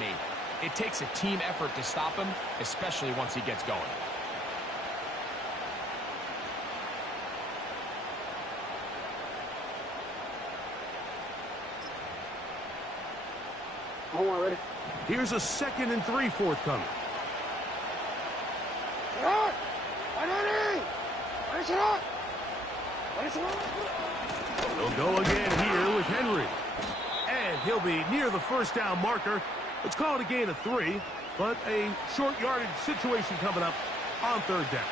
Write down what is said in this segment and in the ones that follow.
made. It takes a team effort to stop him, especially once he gets going. Hold on, ready? Here's a 2nd and 3 forthcoming. They'll go again here with Henry. And he'll be near the first down marker. Let's call it a gain of 3, but a short yardage situation coming up on 3rd down.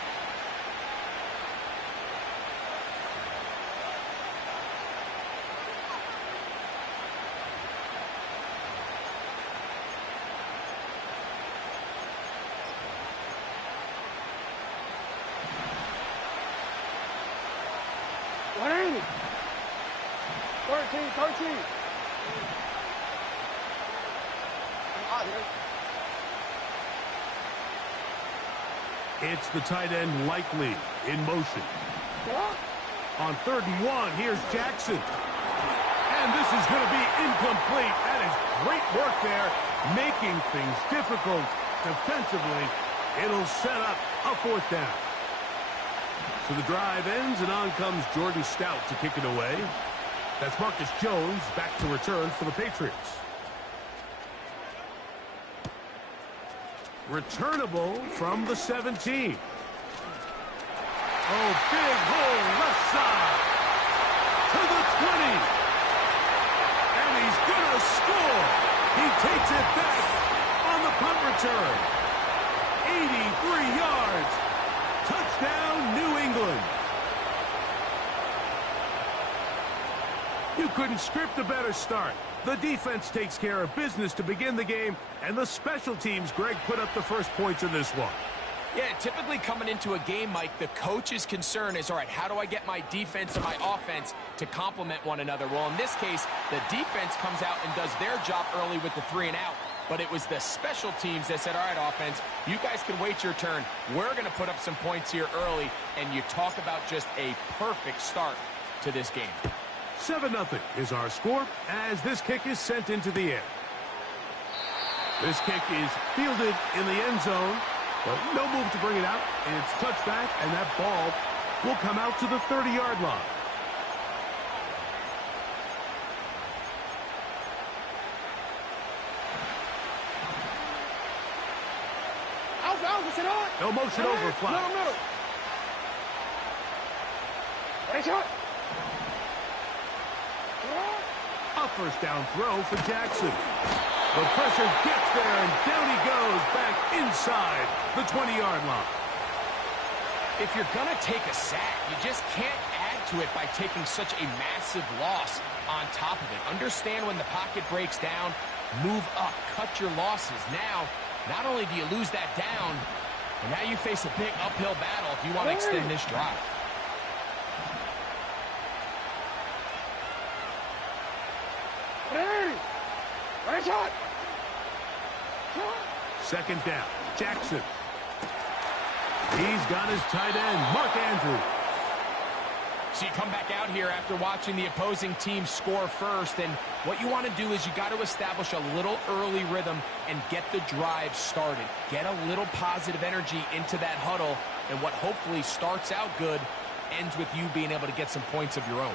It's the tight end Likely in motion. On 3rd and 1, here's Jackson. And this is going to be incomplete. That is great work there, making things difficult defensively. It'll set up a 4th down. So the drive ends, and on comes Jordan Stout to kick it away. That's Marcus Jones back to return for the Patriots. Returnable from the 17. Oh, big hole left side to the 20. And he's going to score. He takes it back on the punt return. 83 yards. Touchdown, New England. You couldn't script a better start. The defense takes care of business to begin the game, and the special teams, Greg, put up the first points in this one. Yeah, typically coming into a game, Mike, the coach's concern is, all right, how do I get my defense and my offense to complement one another? Well, in this case, the defense comes out and does their job early with the 3 and out, but it was the special teams that said, all right, offense, you guys can wait your turn. We're going to put up some points here early, and you talk about just a perfect start to this game. 7-0 is our score as this kick is sent into the air. This kick is fielded in the end zone, but no move to bring it out. It's touchback, and that ball will come out to the 30-yard line. No motion over flat. A first down throw for Jackson. The pressure gets there, and down he goes back inside the 20-yard line. If you're going to take a sack, you just can't add to it by taking such a massive loss on top of it. Understand when the pocket breaks down, move up, cut your losses. Now, not only do you lose that down, but now you face a big uphill battle if you want to extend this drive. Second down, Jackson. He's got his tight end, Mark Andrews. So you come back out here after watching the opposing team score first, and what you want to do is you got to establish a little early rhythm and get the drive started. Get a little positive energy into that huddle, and what hopefully starts out good ends with you being able to get some points of your own.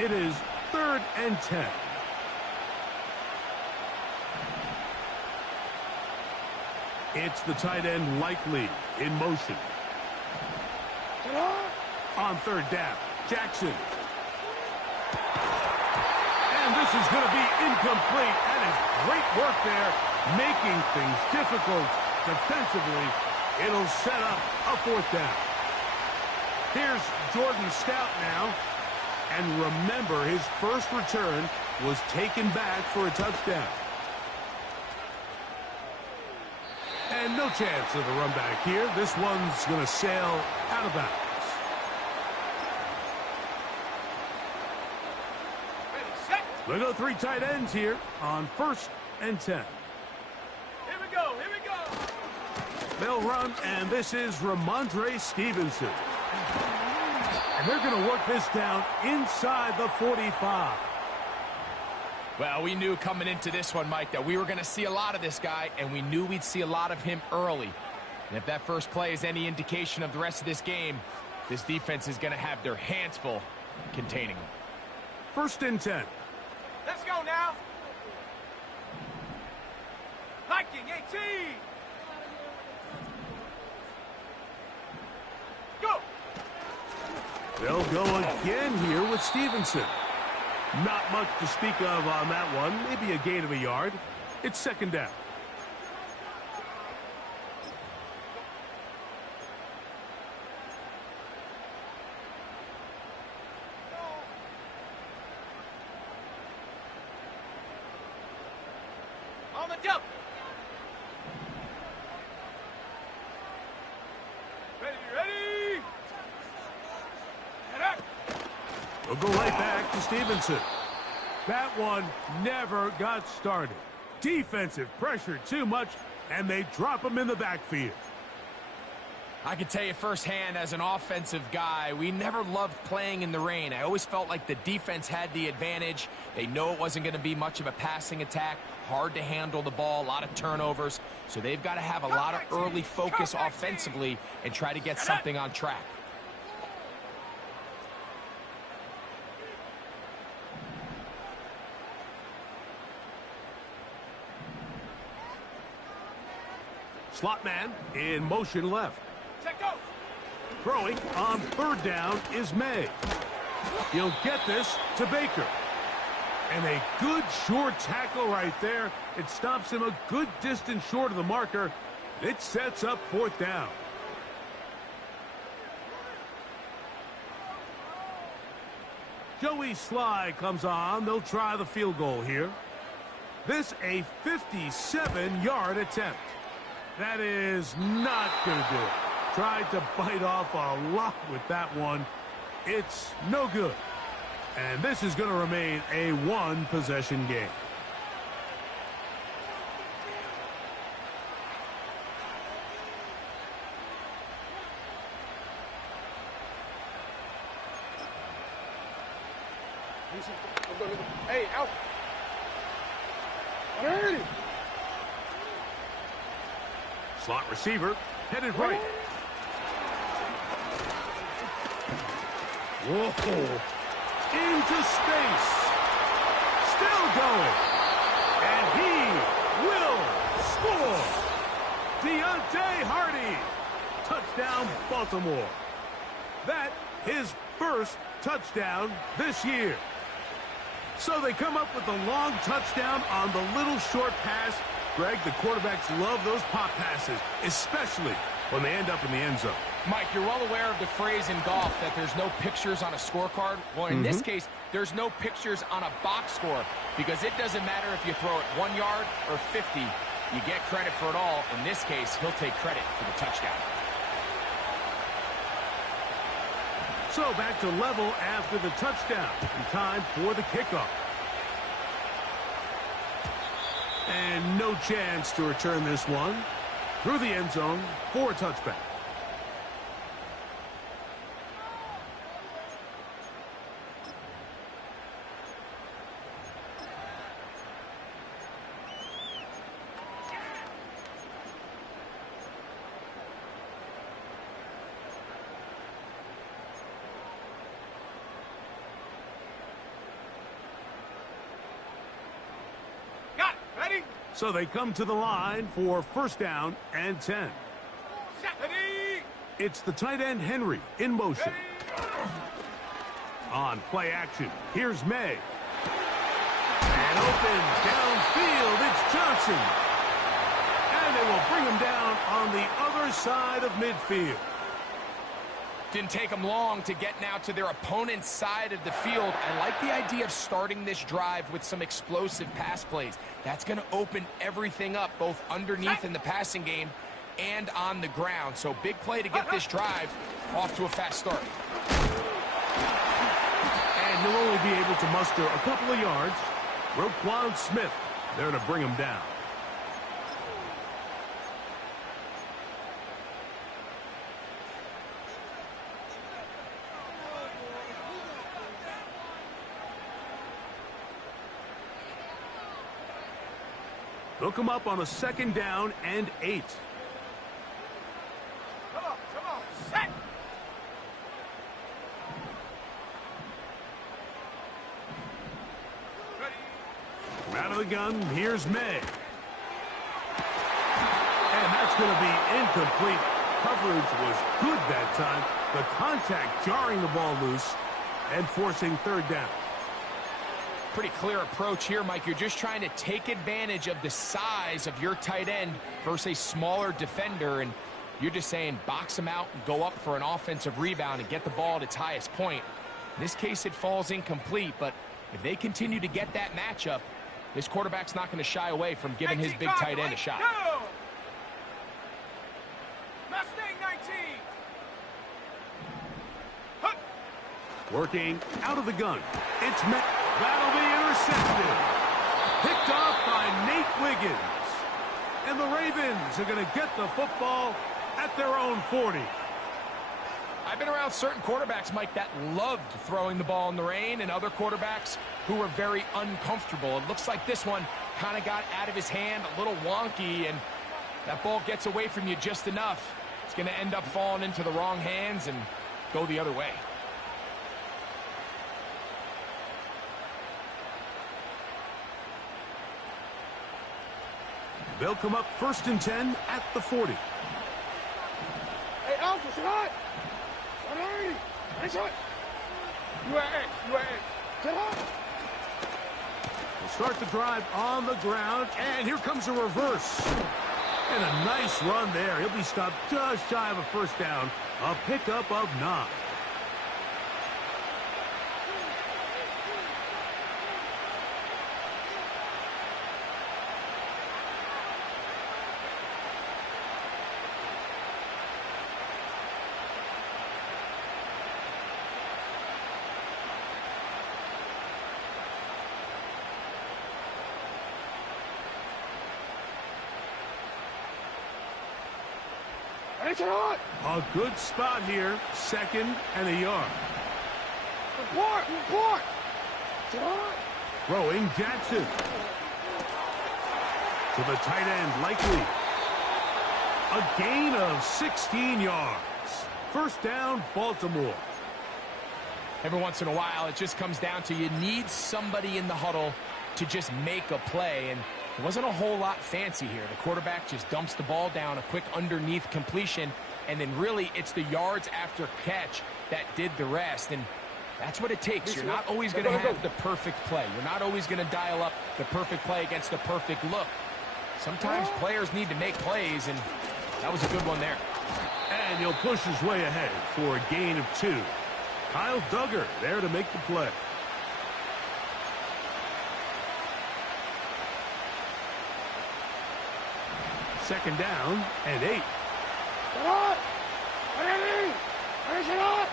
It is 3rd and 10. It's the tight end Likely in motion. On 3rd down, Jackson. And this is going to be incomplete. That is great work there, making things difficult defensively. It'll set up a 4th down. Here's Jordan Stout now. And remember, his first return was taken back for a touchdown. And no chance of a run back here. This one's going to sail out of bounds. They go three tight ends here on 1st and 10. Here we go, here we go. They'll run, and this is Ramondre Stevenson. And they're going to work this down inside the 45. Well, we knew coming into this one, Mike, that we were going to see a lot of this guy, and we knew we'd see a lot of him early. And if that first play is any indication of the rest of this game, this defense is going to have their hands full containing him. 1st and 10. Let's go now. Hiking 18. Go. They'll go again here with Stevenson. Not much to speak of on that one. Maybe a gain of a yard. It's 2nd down. On the jump. Ready. Head up. We'll go right back to Stevenson. That one never got started. Defensive pressure too much, and they drop him in the backfield. I can tell you firsthand, as an offensive guy, we never loved playing in the rain. I always felt like the defense had the advantage. They know it wasn't going to be much of a passing attack, hard to handle the ball, a lot of turnovers. So they've got to have a lot of early focus offensively and try to get something on track. Slot man in motion left. Throwing on 3rd down is May. He'll get this to Baker. And a good short tackle right there. It stops him a good distance short of the marker. It sets up 4th down. Joey Sly comes on. They'll try the field goal here. This a 57-yard attempt. That is not going to do it. Tried to bite off a lot with that one. It's no good. And this is going to remain a 1-possession game. Hey, out. Alrighty. Slot receiver headed right. Whoa. Into space. Still going. And he will score. Deontay Hardy. Touchdown, Baltimore. That his first touchdown this year. So they come up with a long touchdown on the little short pass. Greg, the quarterbacks love those pop passes, especially when they end up in the end zone. Mike, you're well aware of the phrase in golf that there's no pictures on a scorecard. Well, in this case, there's no pictures on a box score because it doesn't matter if you throw it 1 yard or 50. You get credit for it all. In this case, he'll take credit for the touchdown. So back to level after the touchdown. And time for the kickoff. And no chance to return this one through the end zone for a touchback. So they come to the line for 1st down and 10. It's the tight end Henry in motion. On play action, here's May. And open downfield, it's Johnson. And they will bring him down on the other side of midfield. Didn't take them long to get now to their opponent's side of the field. I like the idea of starting this drive with some explosive pass plays. That's going to open everything up, both underneath in the passing game and on the ground. So big play to get this drive off to a fast start. And he'll only be able to muster a couple of yards Roquan Smith there to bring him down. They'll come up on a 2nd down and 8. Come on, set. Ready. Out of the gun, here's May. And that's going to be incomplete. Coverage was good that time. The contact jarring the ball loose and forcing 3rd down. Pretty clear approach here, Mike. You're just trying to take advantage of the size of your tight end versus a smaller defender, and you're just saying box him out and go up for an offensive rebound and get the ball at its highest point. In this case, it falls incomplete, but if they continue to get that matchup, this quarterback's not going to shy away from giving his big tight end a shot. Go! Mustang 19. Working out of the gun. It's May. That'll be intercepted. Picked off by Nate Wiggins. And the Ravens are going to get the football at their own 40. I've been around certain quarterbacks, Mike, that loved throwing the ball in the rain, and other quarterbacks who were very uncomfortable. It looks like this one kind of got out of his hand, a little wonky, and that ball gets away from you just enough. It's going to end up falling into the wrong hands and go the other way. They'll come up 1st and 10 at the 40. Hey, Alpha, sit hot. Nice shot. UAA. Sit hot. We'll start the drive on the ground, and here comes a reverse. And a nice run there. He'll be stopped just shy of a 1st down. A pickup of 9. Nice shot. A good spot here. 2nd and a yard. Report. Sit hot. Throwing Jackson. To the tight end, Likely. A gain of 16 yards. 1st down, Baltimore. Every once in a while, it just comes down to you need somebody in the huddle to just make a play, and it wasn't a whole lot fancy here. The quarterback just dumps the ball down, a quick underneath completion, and then really it's the yards after catch that did the rest, and that's what it takes. You're not always going to have the perfect play. You're not always going to dial up the perfect play against the perfect look. Sometimes players need to make plays, and that was a good one there. And he'll push his way ahead for a gain of 2. Kyle Duggar there to make the play. Second down and 8. Sit hot. Ready. Sit hot.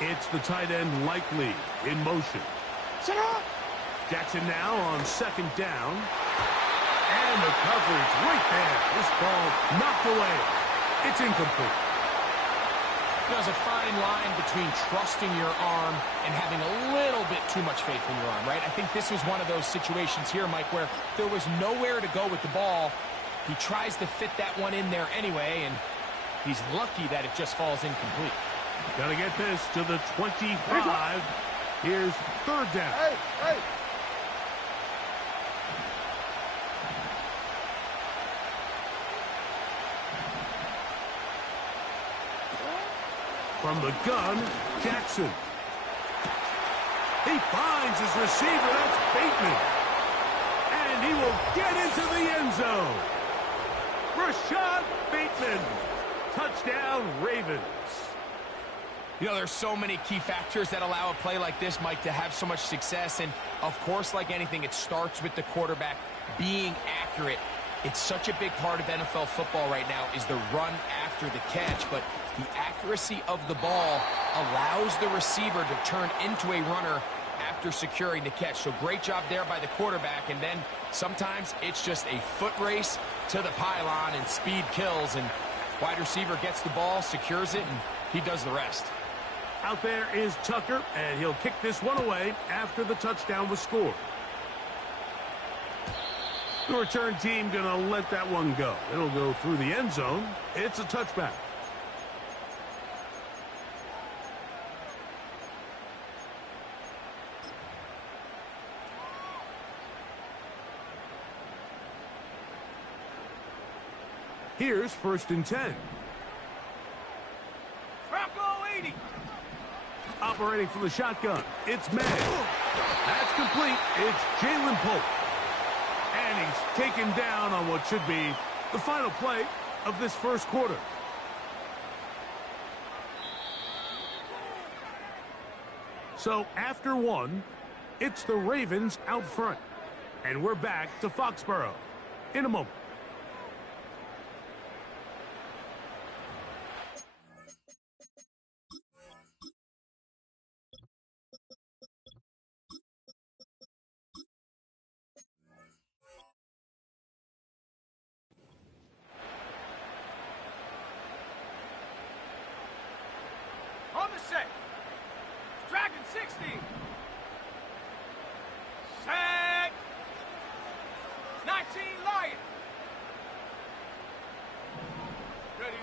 It's the tight end Likely in motion. Sit hot. Jackson now on 2nd down. And the coverage right there. This ball knocked away. It's incomplete. There's a fine line between trusting your arm and having a little bit too much faith in your arm, right? I think this was one of those situations here, Mike, where there was nowhere to go with the ball. He tries to fit that one in there anyway, and he's lucky that it just falls incomplete. Got to get this to the 25. Here's 3rd down. Hey. From the gun, Jackson. He finds his receiver. That's Bateman. And he will get into the end zone. Rashad Bateman. Touchdown, Ravens. You know, there's so many key factors that allow a play like this, Mike, to have so much success. And, of course, like anything, it starts with the quarterback being accurate. It's such a big part of NFL football right now is the run after the catch. But The accuracy of the ball allows the receiver to turn into a runner after securing the catch. So great job there by the quarterback. And then sometimes it's just a foot race to the pylon and speed kills. And wide receiver gets the ball, secures it, and he does the rest. Out there is Tucker, and he'll kick this one away after the touchdown was scored. The return team going to let that one go. It'll go through the end zone. It's a touchback. Here's 1st and 10. Bronco 80. Operating from the shotgun, it's May. That's complete. It's Jalen Pope. And he's taken down on what should be the final play of this first quarter. So after one, it's the Ravens out front. And we're back to Foxborough in a moment. On the set. Dragon 60. Set. 19 Lion. Ready.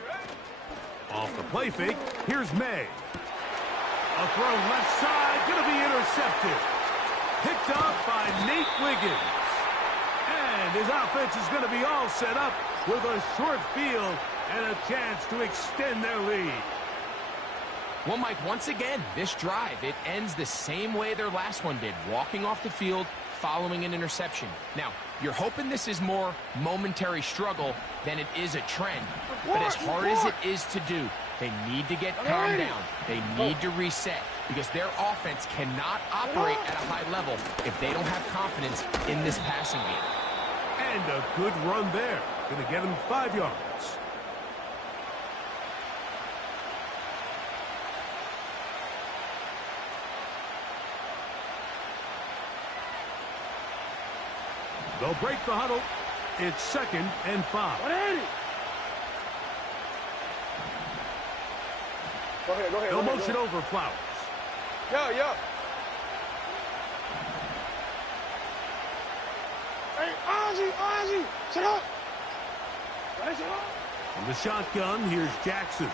Off the play fake, here's May. A throw left side, going to be intercepted. Picked off by Nate Wiggins. And his offense is going to be all set up with a short field and a chance to extend their lead. Well, Mike, once again, this drive, it ends the same way their last one did, walking off the field, following an interception. Now, you're hoping this is more momentary struggle than it is a trend. But as hard as it is to do, they need to get calmed down. They need to reset because their offense cannot operate at a high level if they don't have confidence in this passing game. And a good run there. Going to get him 5 yards. They'll break the huddle. It's 2nd and 5. 180. Go ahead. They'll motion over Flowers. Yeah. Hey, Ozzy. Sit up. Ready, sit up. From the shotgun, here's Jackson.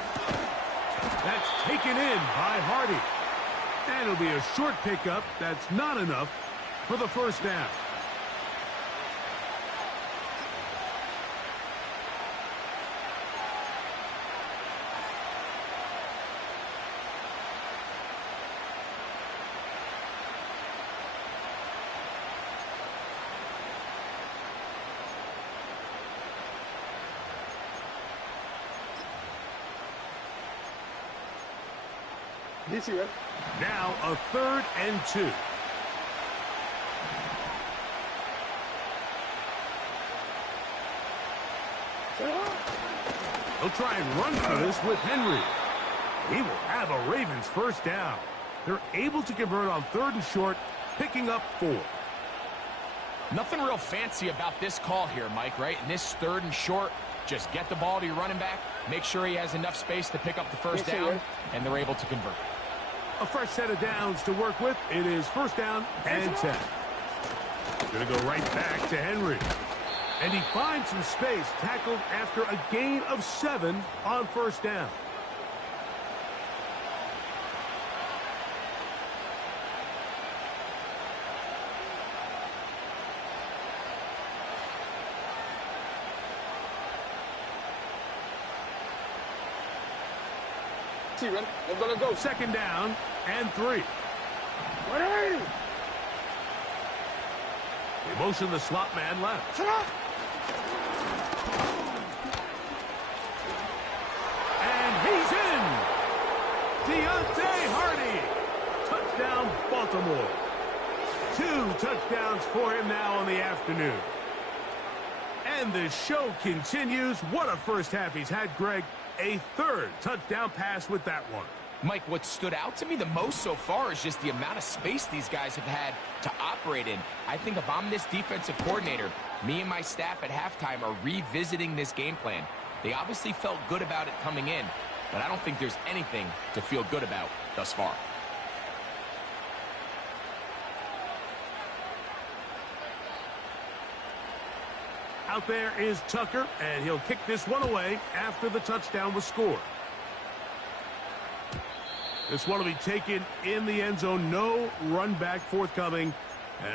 That's taken in by Hardy. And it'll be a short pickup. That's not enough for the first down. DC, right? Now a 3rd and 2. They'll try and run for this with Henry. He will have a Ravens first down. They're able to convert on 3rd and short, picking up 4. Nothing real fancy about this call here, Mike, right? In this 3rd and short, just get the ball to your running back, make sure he has enough space to pick up the first down, and they're able to convert. A fresh set of downs to work with. It is 1st down and 10. Going to go right back to Henry. And he finds some space, tackled after a gain of 7 on 1st down. Ready? They're gonna go. 2nd down and 3. 180. They motion the slot man left. Sit up. And he's in. Deontay Hardy. Touchdown, Baltimore. 2 touchdowns for him now on the afternoon. And the show continues. What a first half he's had, Greg. a third touchdown pass with that one. Mike, what stood out to me the most so far is just the amount of space these guys have had to operate in. I think if I'm this defensive coordinator, me and my staff at halftime are revisiting this game plan. They obviously felt good about it coming in, but I don't think there's anything to feel good about thus far. Out there is Tucker, and he'll kick this one away after the touchdown was scored. This one will be taken in the end zone. No run back forthcoming.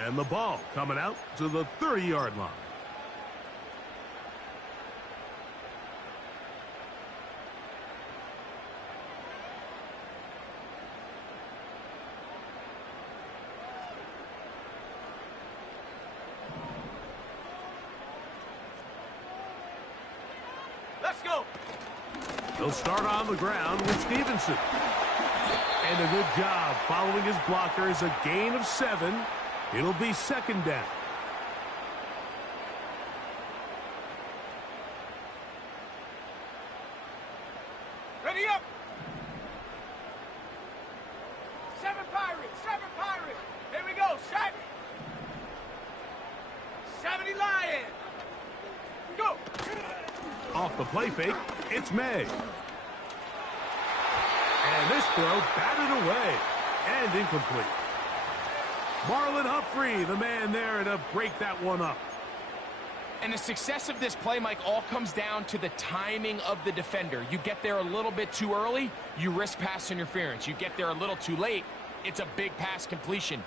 And the ball coming out to the 30-yard line. Let's go. He'll start on the ground with Stevenson. And a good job following his blockers. A gain of 7. It'll be second down. Ready up. 7 Pirates. 7 Pirates. Here we go. Set. 70 Lion. Go. Off the play fake, it's May. And this throw batted away and incomplete. Marlon Humphrey, the man there to break that one up. And the success of this play, Mike, all comes down to the timing of the defender. You get there a little bit too early, you risk pass interference. You get there a little too late, it's a big pass completion.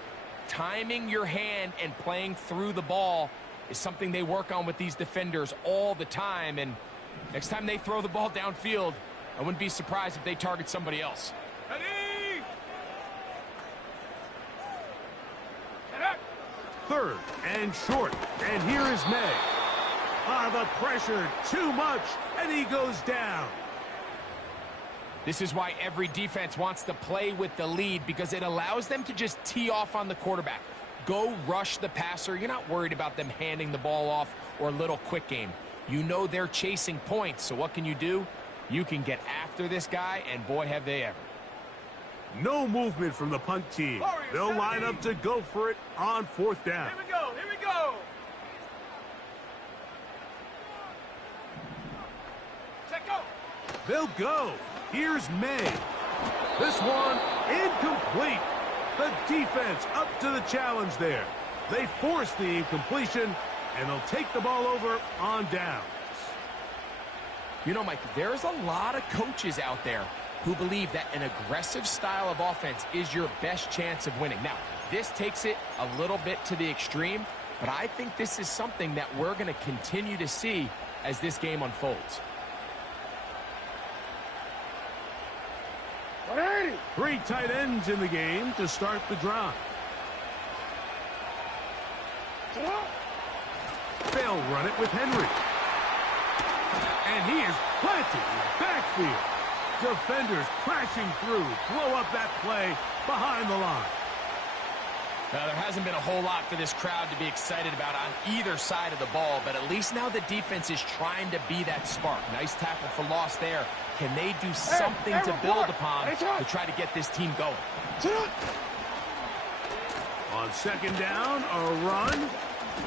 Timing your hand and playing through the ball is something they work on with these defenders all the time. And next time they throw the ball downfield, I wouldn't be surprised if they target somebody else. Ready. Third and short. And here is May. The pressure, too much, and he goes down. This is why every defense wants to play with the lead, because it allows them to just tee off on the quarterback. Go rush the passer. You're not worried about them handing the ball off or a little quick game. You know they're chasing points, so what can you do? You can get after this guy, and boy, have they ever. No movement from the punt team. They'll line up to go for it on fourth down. Here we go. Here we go. Set go. They'll go. Here's May. This one incomplete. The defense up to the challenge there. They force the incompletion, and they'll take the ball over on downs. You know, Mike, there's a lot of coaches out there who believe that an aggressive style of offense is your best chance of winning. Now, this takes it a little bit to the extreme, but I think this is something that we're going to continue to see as this game unfolds. 180. 3 tight ends in the game to start the drive. Set up. They'll run it with Henry. And he is planted in the backfield. Defenders crashing through, blow up that play behind the line. Now, there hasn't been a whole lot for this crowd to be excited about on either side of the ball, but at least now the defense is trying to be that spark. Nice tackle for loss there. Can they do something to build upon to try to get this team going? On second down, a run.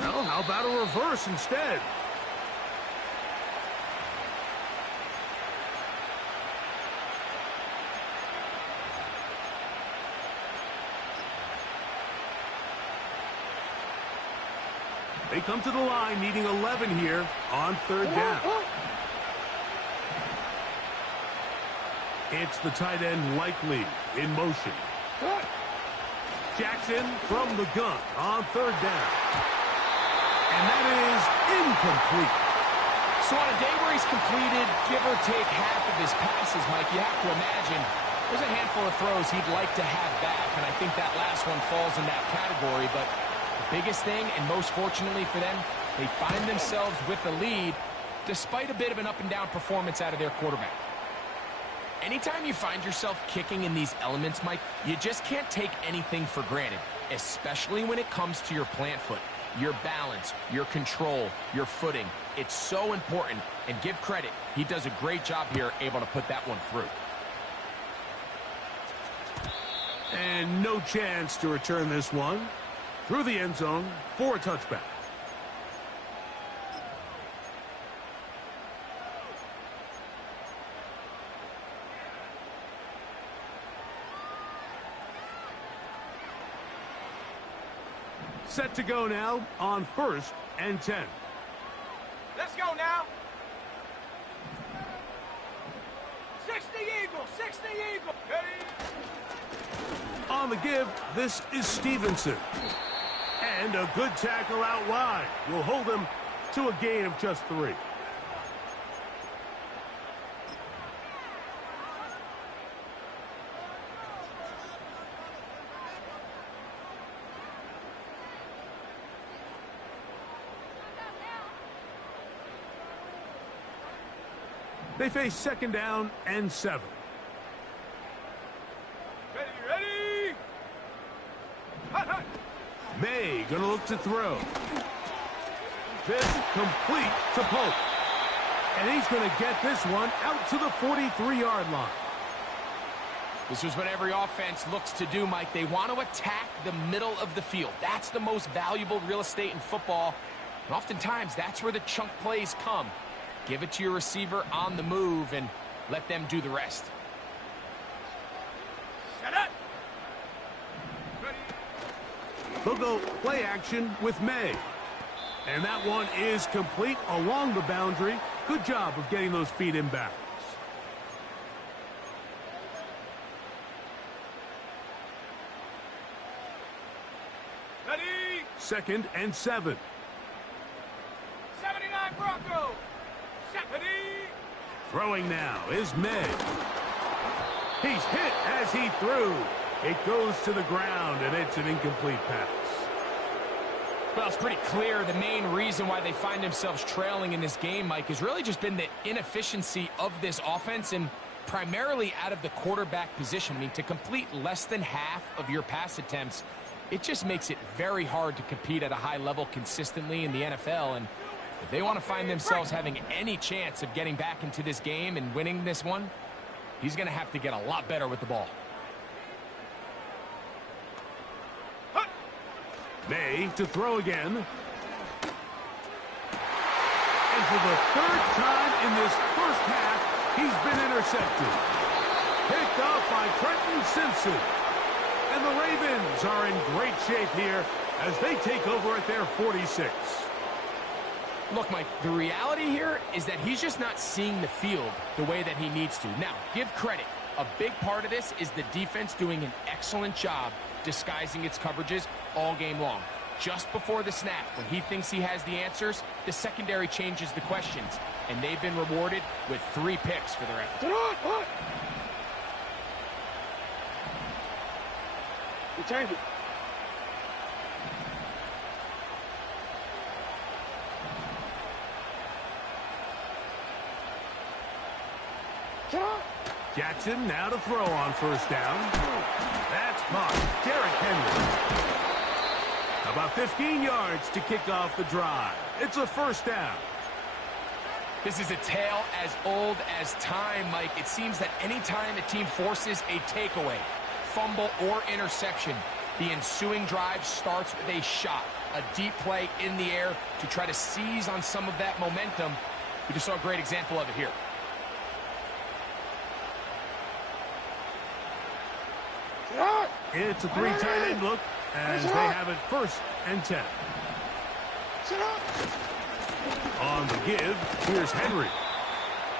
Well, how about a reverse instead? They come to the line needing 11 here on third down. It's the tight end Likely in motion. Jackson from the gun on third down. And that is incomplete. So on a day where he's completed, give or take half of his passes, Mike, you have to imagine there's a handful of throws he'd like to have back, and I think that last one falls in that category. But the biggest thing, and most fortunately for them, they find themselves with the lead despite a bit of an up-and-down performance out of their quarterback. Anytime you find yourself kicking in these elements, Mike, you just can't take anything for granted, especially when it comes to your plant foot. your balance, your control, your footing. It's so important, and give credit. He does a great job here, able to put that one through. And no chance to return this one through the end zone for a touchback. Set to go now on 1st and 10. Let's go now. 60 Eagle, 60 Eagle. Ready? On the give, this is Stevenson. And a good tackle out wide will hold him to a gain of just 3. They face 2nd down and 7. Ready, ready. Hut, hut. May gonna look to throw. This complete to Pope. And he's gonna get this one out to the 43-yard line. This is what every offense looks to do, Mike. They want to attack the middle of the field. That's the most valuable real estate in football. And oftentimes, that's where the chunk plays come. Give it to your receiver on the move and let them do the rest. Set up. They'll go play action with May. And that one is complete along the boundary. Good job of getting those feet in bounds. Ready. 2nd and 7. 79 Broncos. Ready. Throwing now is May. He's hit as he threw. It goes to the ground, and it's an incomplete pass. Well, it's pretty clear the main reason why they find themselves trailing in this game, Mike, has really just been the inefficiency of this offense and primarily out of the quarterback position. I mean, to complete less than half of your pass attempts, it just makes it very hard to compete at a high level consistently in the NFL. And if they want to find themselves having any chance of getting back into this game and winning this one, he's going to have to get a lot better with the ball. May to throw again. And for the 3rd time in this first half, he's been intercepted. Picked off by Trenton Simpson. And the Ravens are in great shape here as they take over at their 46. Look, Mike, the reality here is that he's just not seeing the field the way that he needs to. Now, give credit. A big part of this is the defense doing an excellent job disguising its coverages all game long. Just before the snap, when he thinks he has the answers, the secondary changes the questions, and they've been rewarded with 3 picks for their effort. You change it. Jackson now to throw on 1st down. That's caught. Derrick Henry. About 15 yards to kick off the drive. It's a 1st down. This is a tale as old as time, Mike. It seems that anytime a team forces a takeaway, fumble, or interception, the ensuing drive starts with a shot, a deep play in the air to try to seize on some of that momentum. We just saw a great example of it here. It's a 3 tight end look as they have it 1st and 10. On the give, here's Henry.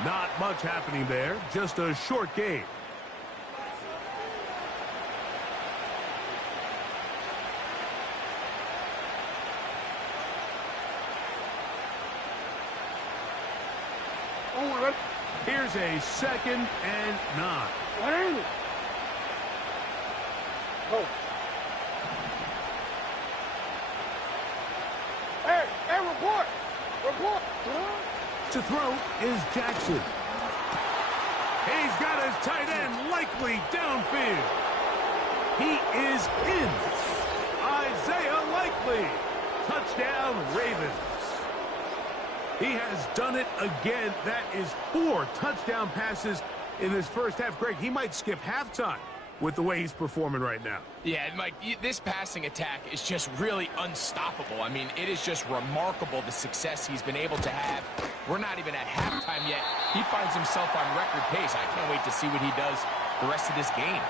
Not much happening there, just a short gain. Here's a 2nd and 9. What is it? Go. Hey, report. Report. To throw is Jackson. He's got his tight end likely downfield. He is in. Isaiah Likely Touchdown, Ravens. He has done it again. That is 4 touchdown passes in this first half. Greg, he might skip halftime with the way he's performing right now. Yeah, Mike, this passing attack is just really unstoppable. I mean, it is just remarkable the success he's been able to have. We're not even at halftime yet. He finds himself on record pace. I can't wait to see what he does the rest of this game.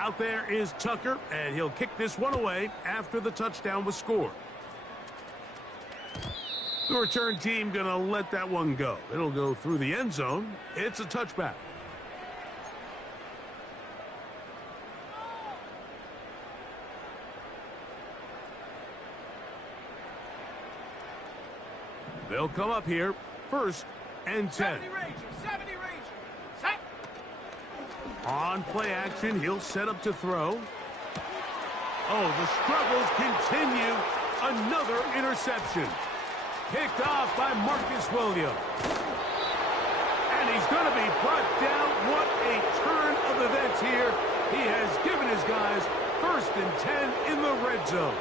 Out there is Tucker, and he'll kick this one away after the touchdown was scored. The return team going to let that one go. It'll go through the end zone. It's a touchback. They'll come up here, 1st and 10. 70 Ranger, 70 Ranger. Set. On play action, he'll set up to throw. Oh, the struggles continue. Another interception. Picked off by Marcus Williams. And he's going to be brought down. What a turn of events here. He has given his guys 1st and 10 in the red zone.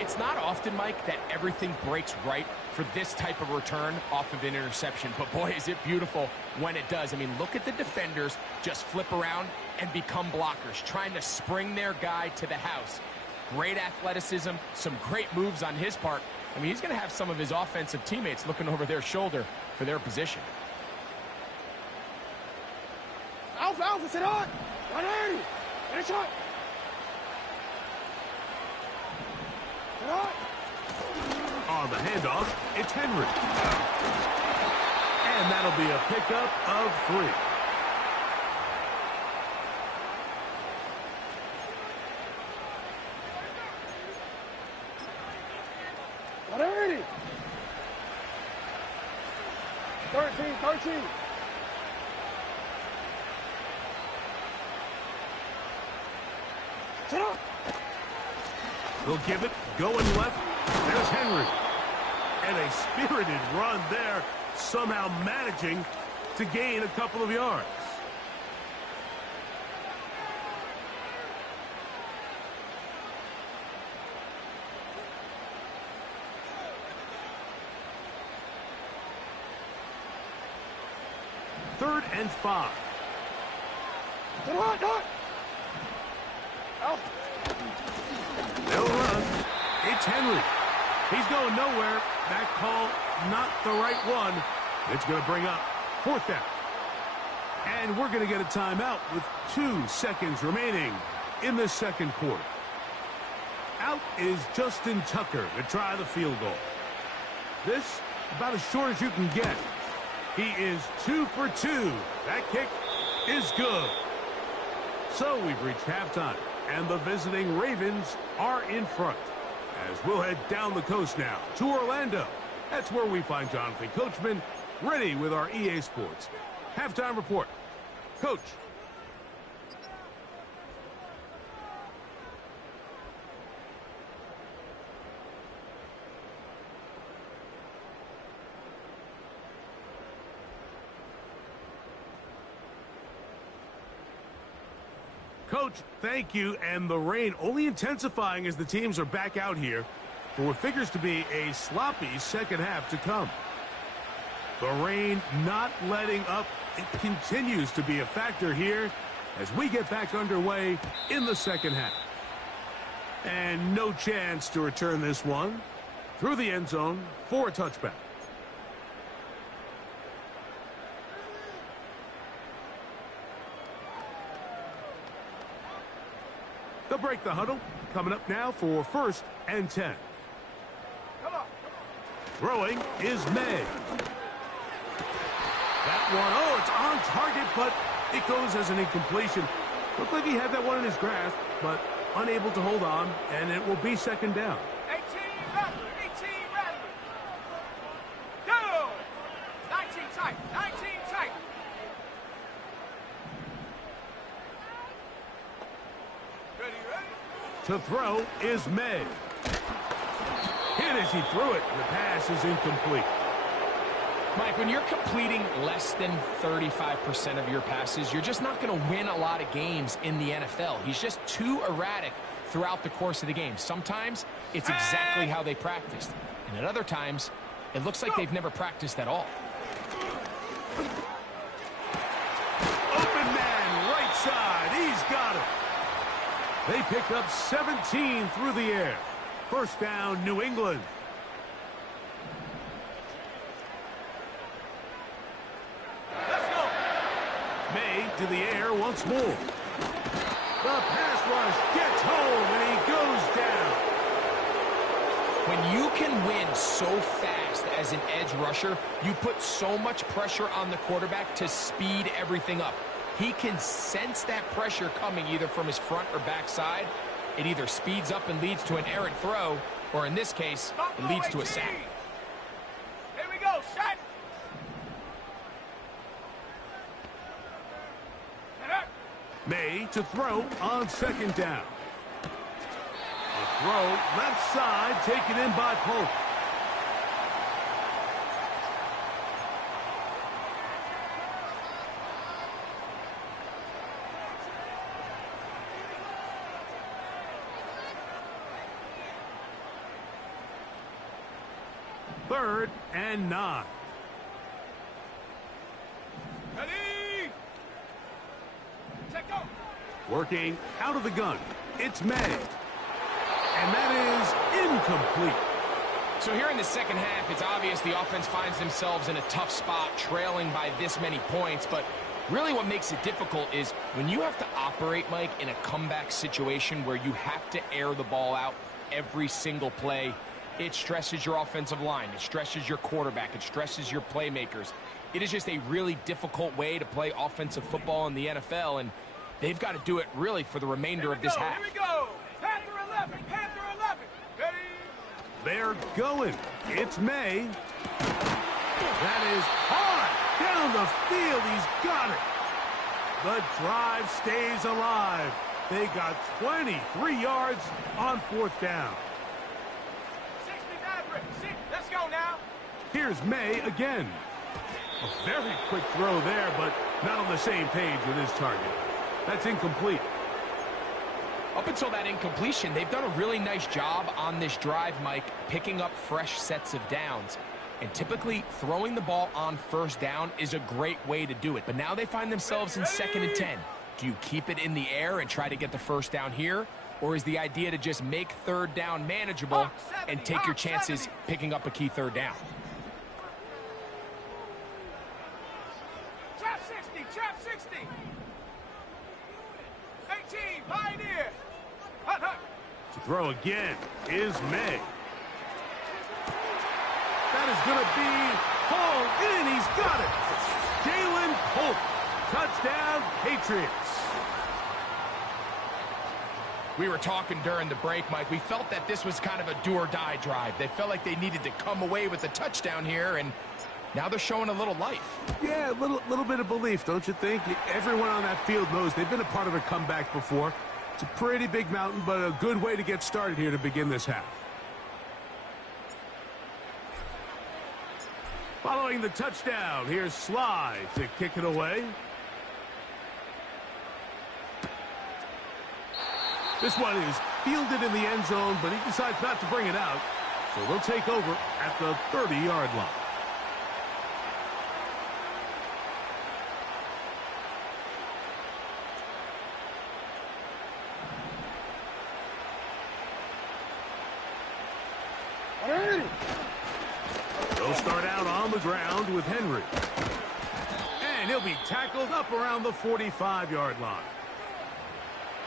It's not often, Mike, that everything breaks right for this type of return off of an interception. But, boy, is it beautiful when it does. I mean, look at the defenders just flip around and become blockers, trying to spring their guy to the house. Great athleticism, some great moves on his part. I mean, he's going to have some of his offensive teammates looking over their shoulder for their position. Alpha, Alpha, sit on. 180. Finish up. Sit on. On the handoff, it's Henry. And that'll be a pickup of 3. Whatever. 13. Sit up. They'll give it, going left. There's Henry. And a spirited run there, somehow managing to gain a couple of yards. Third and 5. Sit on, Doc. Out. They'll run. It's Henry. He's going nowhere. That call, not the right one. It's going to bring up 4th down. And we're going to get a timeout with 2 seconds remaining in the second quarter. Out is Justin Tucker to try the field goal. This, about as short as you can get. He is 2 for 2. That kick is good. So we've reached halftime, and the visiting Ravens are in front. As we'll head down the coast now to Orlando. That's where we find Jonathan Coachman ready with our EA Sports halftime report. Coach. Coach, thank you. And the rain only intensifying as the teams are back out here for what figures to be a sloppy second half to come. The rain not letting up. It continues to be a factor here as we get back underway in the second half. And no chance to return this one through the end zone for a touchback. They'll break the huddle. Coming up now for 1st and 10. Throwing is May. That one, oh, it's on target, but it goes as an incompletion. Looked like he had that one in his grasp, but unable to hold on, and it will be 2nd down. 18 Rattler. Go! 19 tight. Ready? To throw is May. Hit as he threw it, and the pass is incomplete. Mike, when you're completing less than 35% of your passes, you're just not going to win a lot of games in the NFL. He's just too erratic throughout the course of the game. Sometimes it's exactly how they practiced. And at other times, it looks like they've never practiced at all. Open man, right side. He's got it. They pick up 17 through the air. First down, New England. May to the air once more. The pass rush gets home, and he goes down. When you can win so fast as an edge rusher, you put so much pressure on the quarterback to speed everything up. He can sense that pressure coming either from his front or back side. It either speeds up and leads to an errant throw, or in this case, it leads to a sack. Here we go, shot. May to throw on second down. A throw left side taken in by Polk. Third and 9. Ready? Check go. Working out of the gun. It's May. And that is incomplete. So here in the second half, it's obvious the offense finds themselves in a tough spot, trailing by this many points. But really what makes it difficult is when you have to operate, Mike, in a comeback situation where you have to air the ball out every single play. It stresses your offensive line. It stresses your quarterback. It stresses your playmakers. It is just a really difficult way to play offensive football in the NFL, and they've got to do it really for the remainder of this half. Here we go. Panther 11. Panther 11. Ready? They're going. It's May. That is hard. Down the field. He's got it. The drive stays alive. They got 23 yards on fourth down. 60 Maverick. Let's go now. Here's May again. A very quick throw there, but not on the same page with his target. That's incomplete. Up until that incompletion, they've done a really nice job on this drive, Mike, picking up fresh sets of downs. And typically, throwing the ball on first down is a great way to do it. But now they find themselves in 2nd and 10. Do you keep it in the air and try to get the first down here? Or is the idea to just make third down manageable and take your chances picking up a key third down? Trap 60. Trap 60. 18. Pioneer. Hut, hut. To throw again is May. That is going to be hauled in. He's got it. Jalen Polk. Touchdown, Patriots. We were talking during the break, Mike. We felt that this was kind of a do-or-die drive. They felt like they needed to come away with a touchdown here, and now they're showing a little life. Yeah, a little bit of belief, don't you think? Everyone on that field knows they've been a part of a comeback before. It's a pretty big mountain, but a good way to get started here to begin this half. Following the touchdown, here's Sly to kick it away. This one is fielded in the end zone, but he decides not to bring it out. So they'll take over at the 30-yard line. They'll start out on the ground with Henry. And he'll be tackled up around the 45-yard line.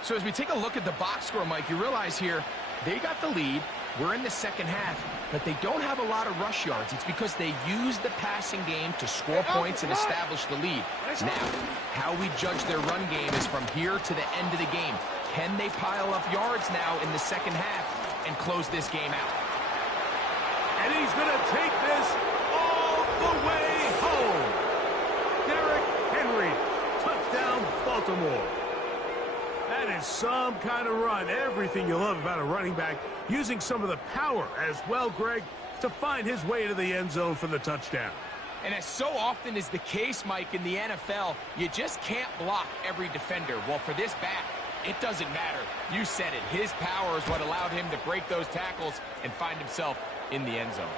So as we take a look at the box score, Mike, you realize here they got the lead. We're in the second half, but they don't have a lot of rush yards. It's because they use the passing game to score points and establish the lead. Now, how we judge their run game is from here to the end of the game. Can they pile up yards now in the second half and close this game out? And he's going to take this all the way home. Derrick Henry, touchdown, Baltimore. That is some kind of run. Everything you love about a running back, using some of the power as well, Greg, to find his way to the end zone for the touchdown. And as so often is the case, Mike, in the NFL, you just can't block every defender. Well, for this back, it doesn't matter. You said it. His power is what allowed him to break those tackles and find himself in the end zone.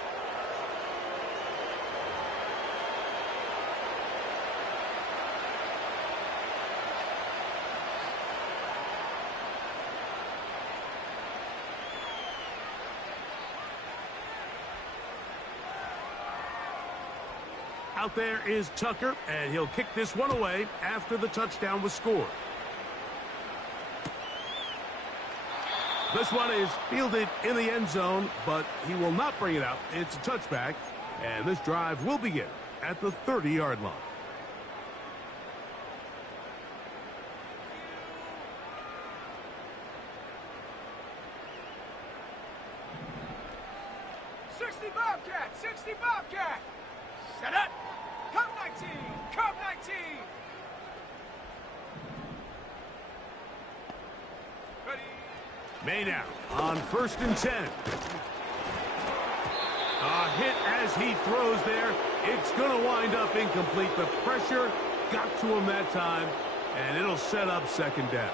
Out there is Tucker, and he'll kick this one away after the touchdown was scored. This one is fielded in the end zone, but he will not bring it out. It's a touchback, and this drive will begin at the 30-yard line. Set up. Come 19. Come 19. Ready. May on 1st and 10. A hit as he throws there. It's going to wind up incomplete. The pressure got to him that time, and it'll set up 2nd down.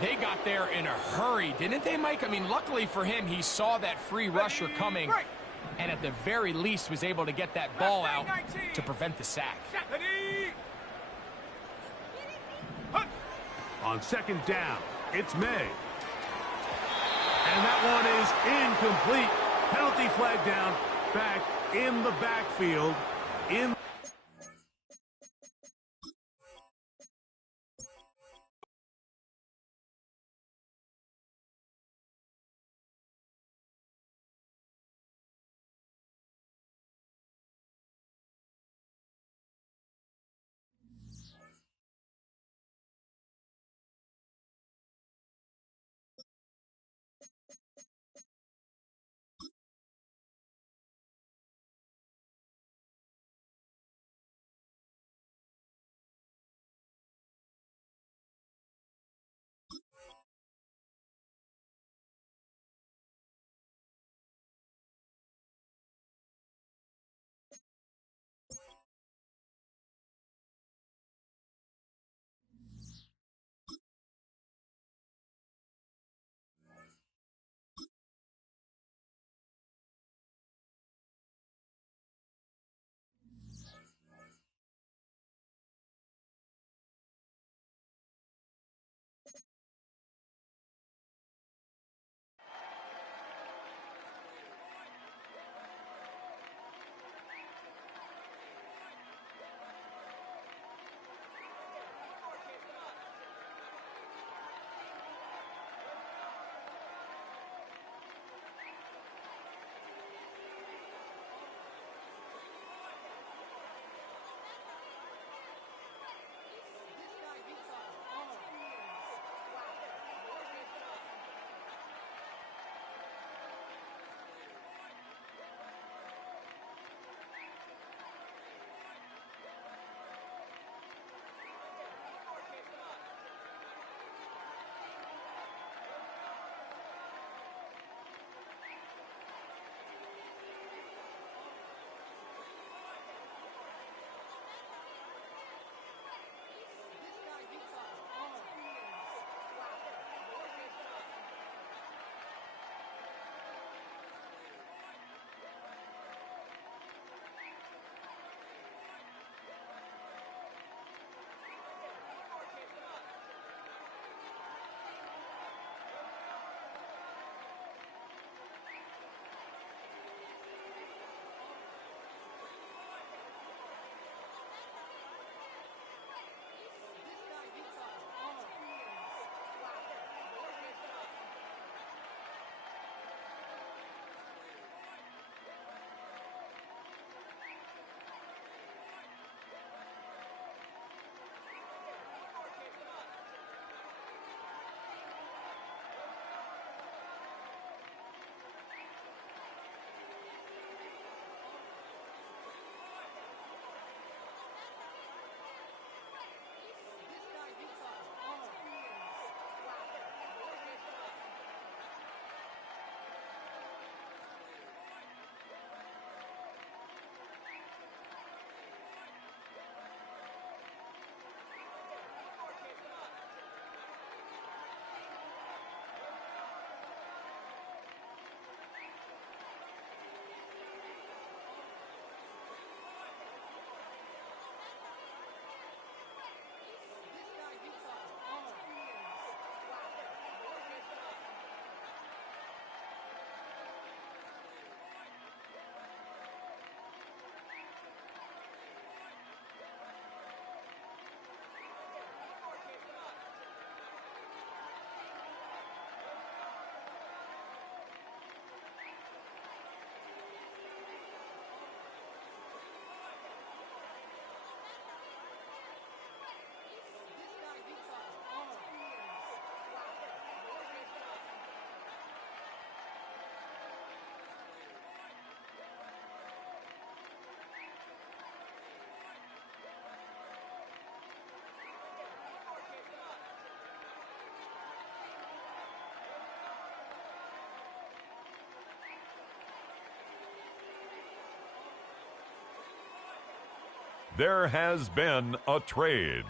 They got there in a hurry, didn't they, Mike? I mean, luckily for him, he saw that free rusher coming, and at the very least was able to get that ball out to prevent the sack. On 2nd down, it's May. And that one is incomplete. Penalty flag down, back in the backfield. there has been a trade.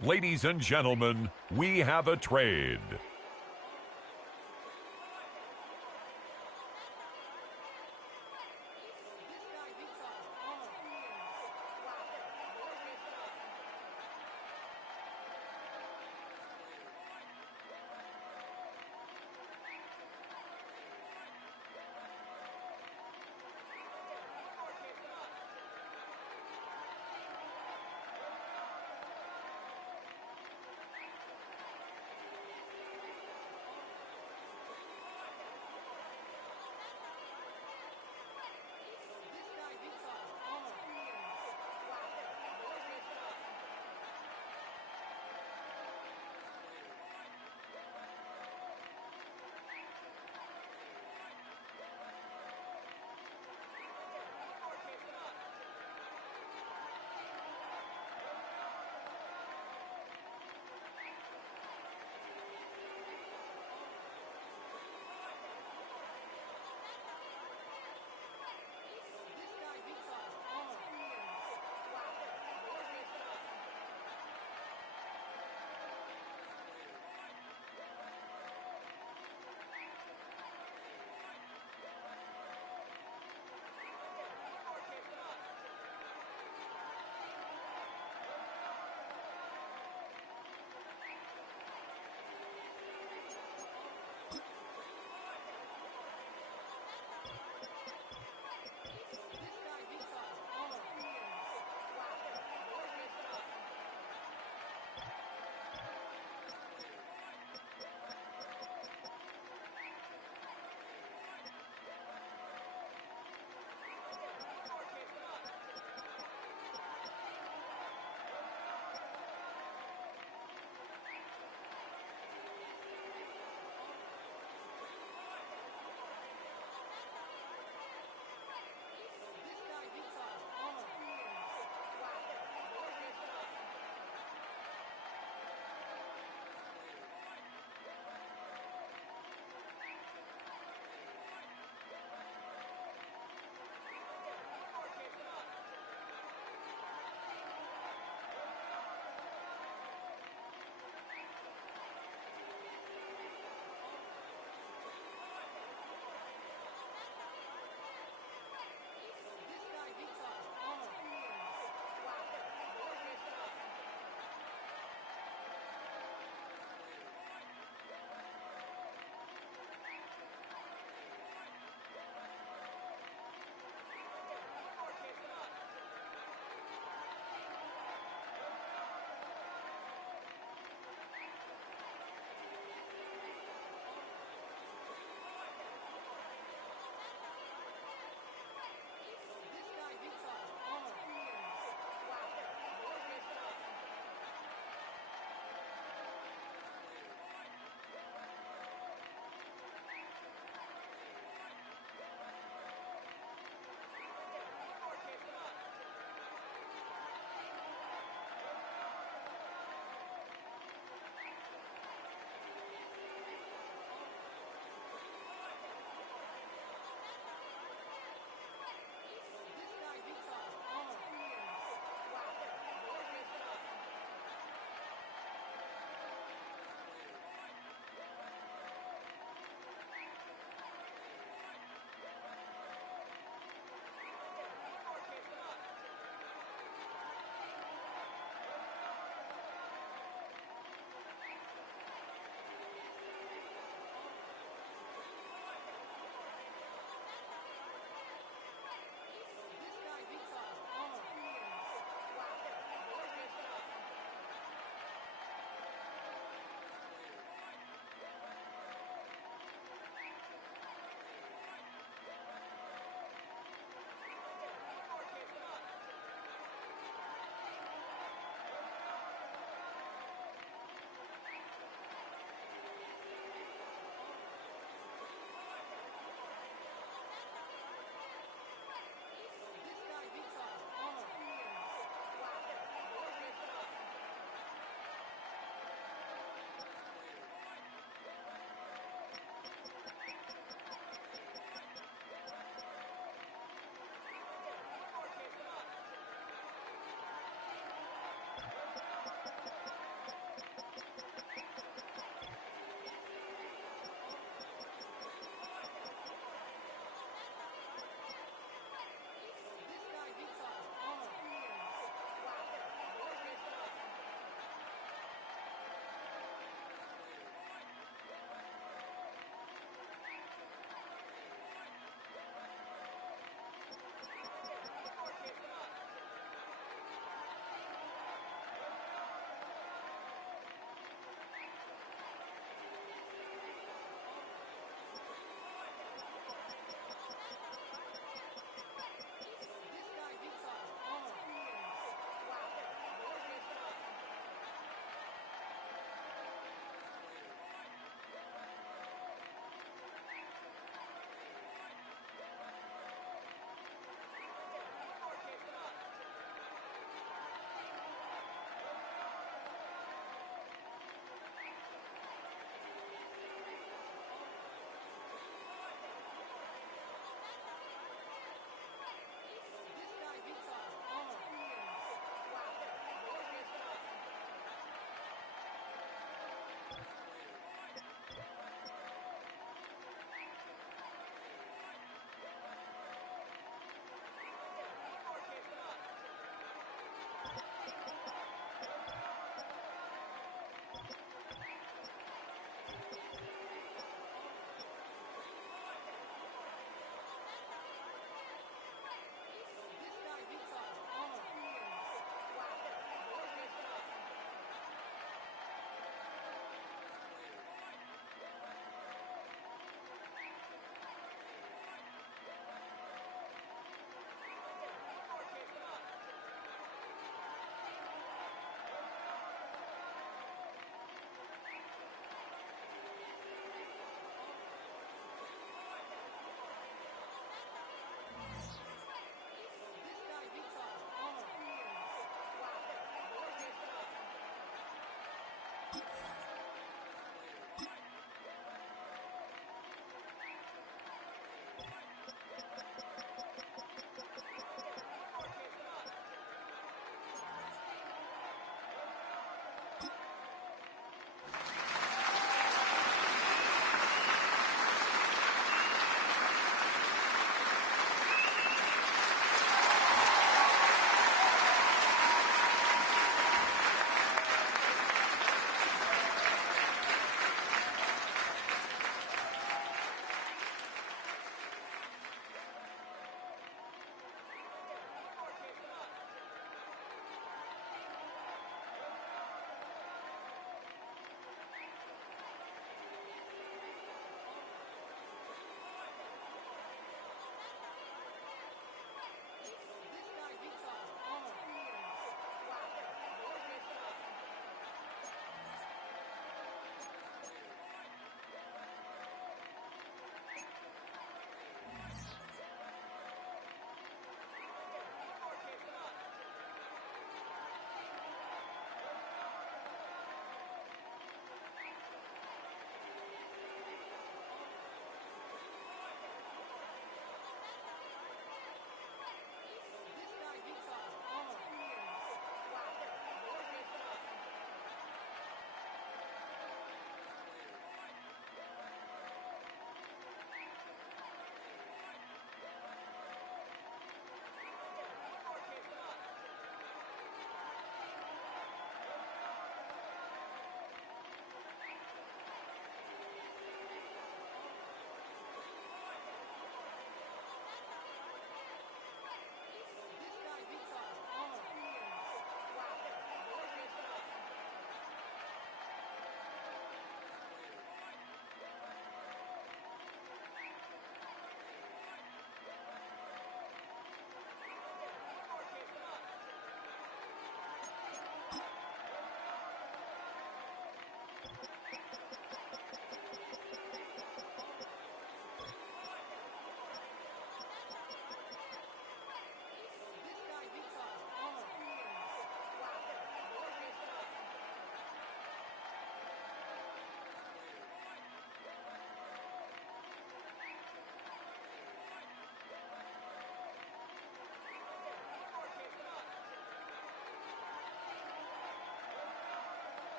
Ladies and gentlemen, we have a trade.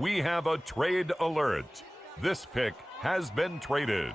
we have a trade alert. This pick has been traded.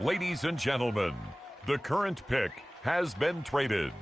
Ladies and gentlemen, the current pick has been traded.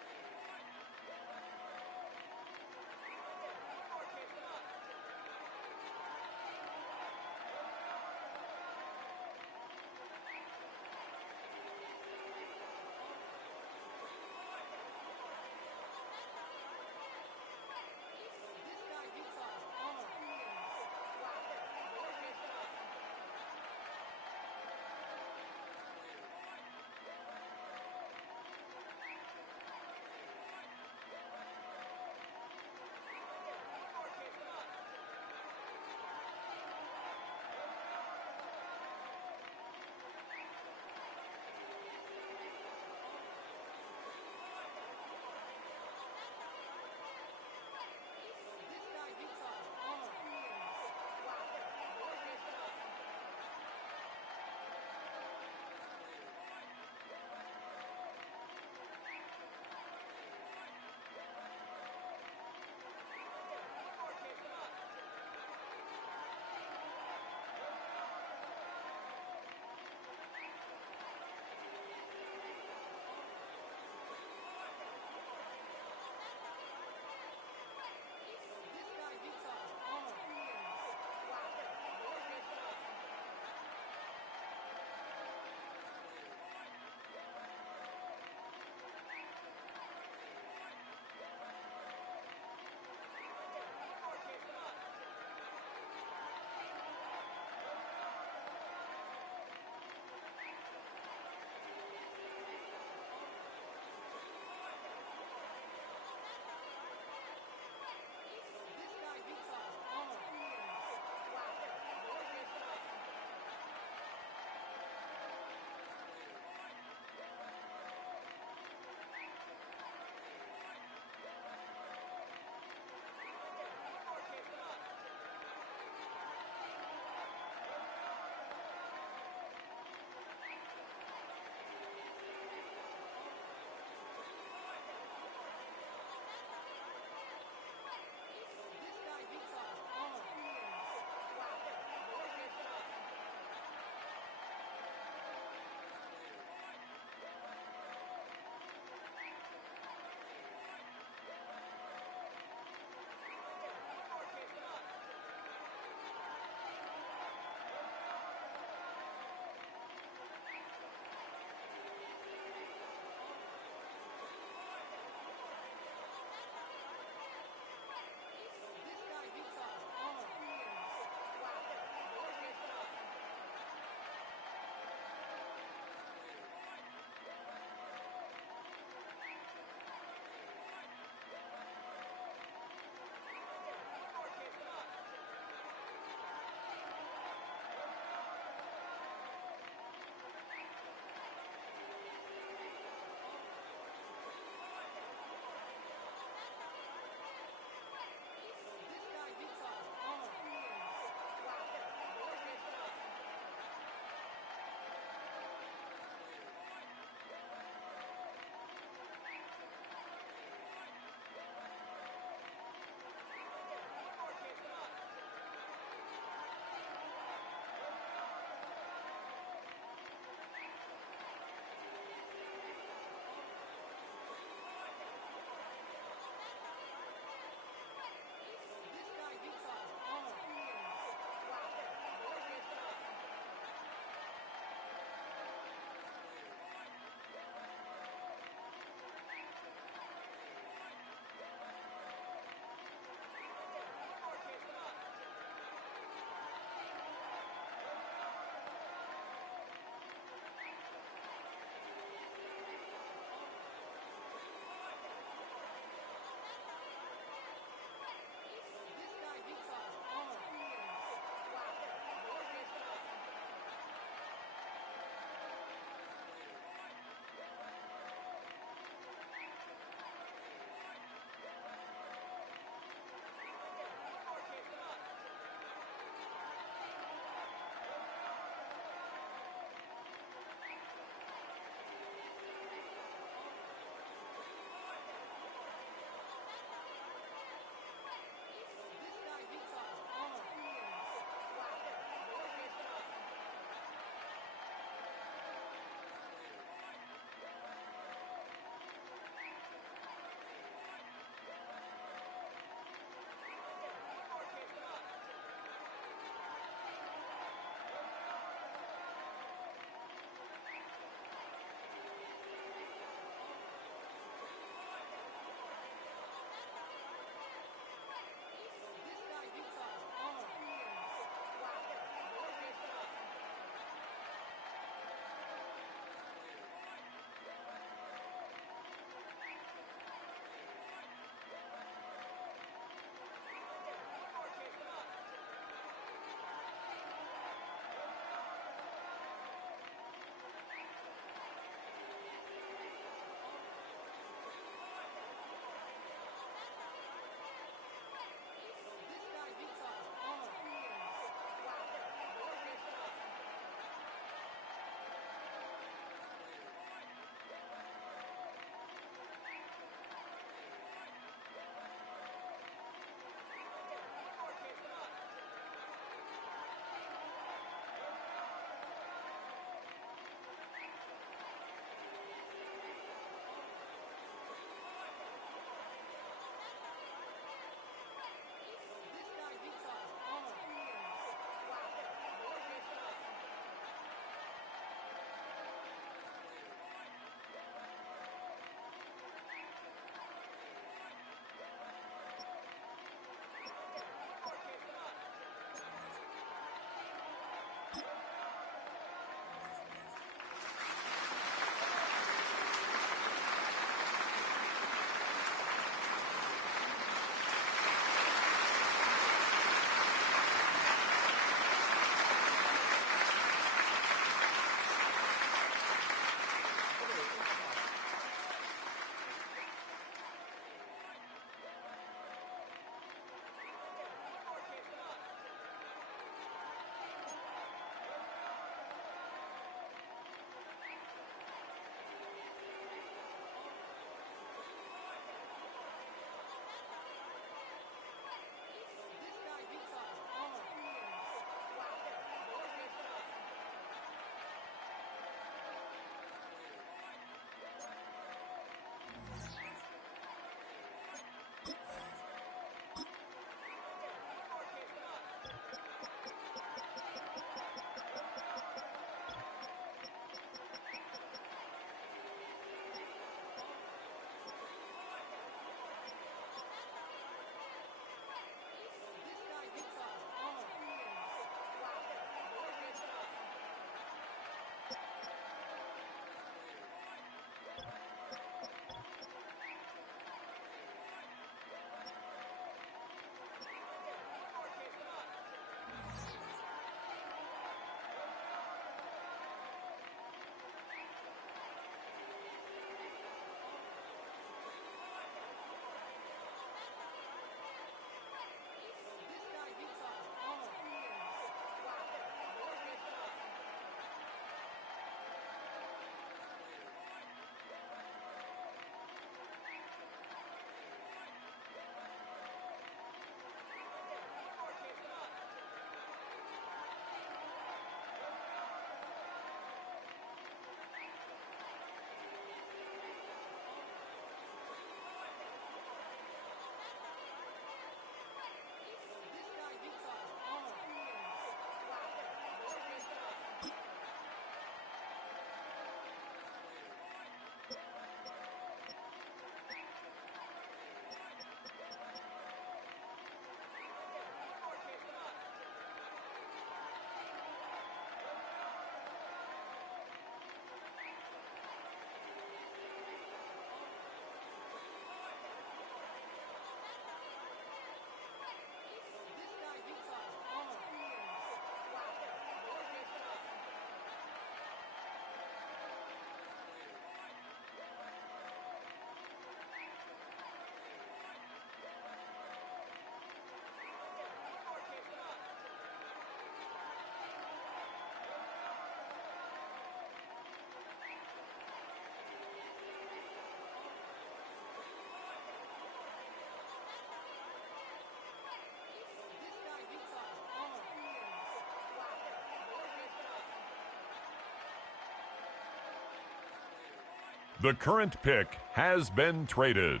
The current pick has been traded.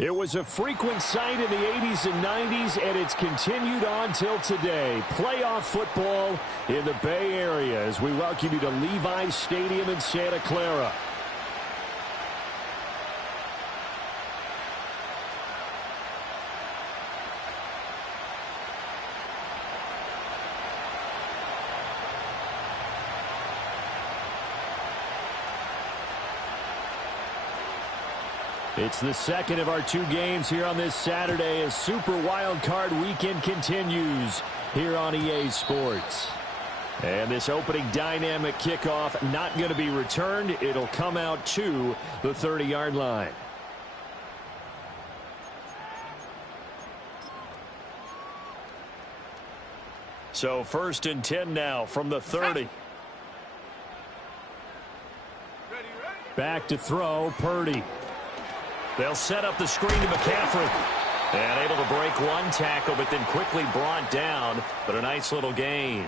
It was a frequent sight in the 80s and 90s, and it's continued on till today. Playoff football in the Bay Area as we welcome you to Levi's Stadium in Santa Clara. It's the second of our two games here on this Saturday as Super Wild Card Weekend continues here on EA Sports. And this opening dynamic kickoff not going to be returned. It'll come out to the 30-yard line. So 1st and 10 now from the 30. Back to throw, Purdy. They'll set up the screen to McCaffrey. And able to break one tackle, but then quickly brought down. But a nice little gain.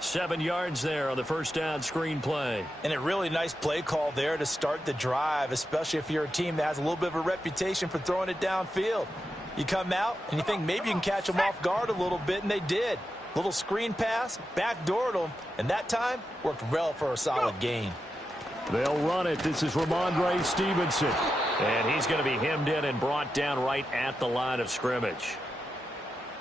7 yards there on the first down screen play. And a really nice play call there to start the drive, especially if you're a team that has a little bit of a reputation for throwing it downfield. You come out and you think maybe you can catch them off guard a little bit, and they did. Little screen pass, backdoored them, and that time worked well for a solid gain. They'll run it. This is Ramondre Stevenson. And he's going to be hemmed in and brought down right at the line of scrimmage.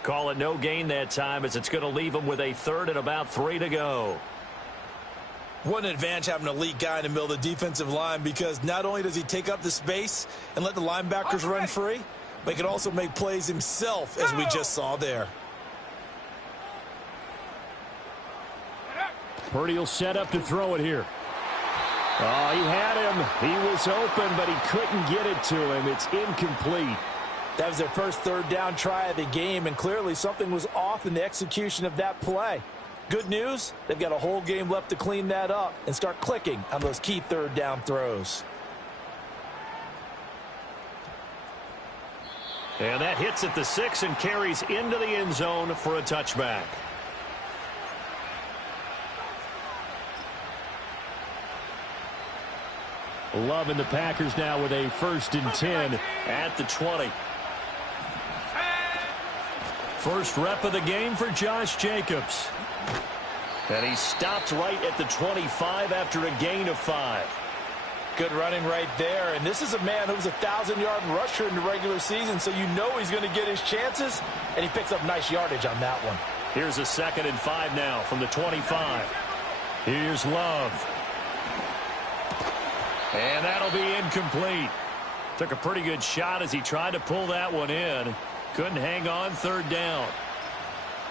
Call it no gain that time as it's going to leave him with a 3rd and about 3 to go. What an advantage having an elite guy in the middle of the defensive line, because not only does he take up the space and let the linebackers run free, but he can also make plays himself, as we just saw there. Purdy will set up to throw it here. Oh, he had him. He was open, but he couldn't get it to him. It's incomplete. That was their first 3rd down try of the game, and clearly something was off in the execution of that play. Good news, they've got a whole game left to clean that up and start clicking on those key 3rd down throws. And that hits at the 6 and carries into the end zone for a touchback. Love and the Packers now with a 1st and 10 at the 20. First rep of the game for Josh Jacobs. And he stopped right at the 25 after a gain of 5. Good running right there. And this is a man who was a 1,000-yard rusher in the regular season, so you know he's going to get his chances, and he picks up nice yardage on that one. Here's a 2nd and 5 now from the 25. Here's Love. And that'll be incomplete. Took a pretty good shot as he tried to pull that one in. Couldn't hang on 3rd down.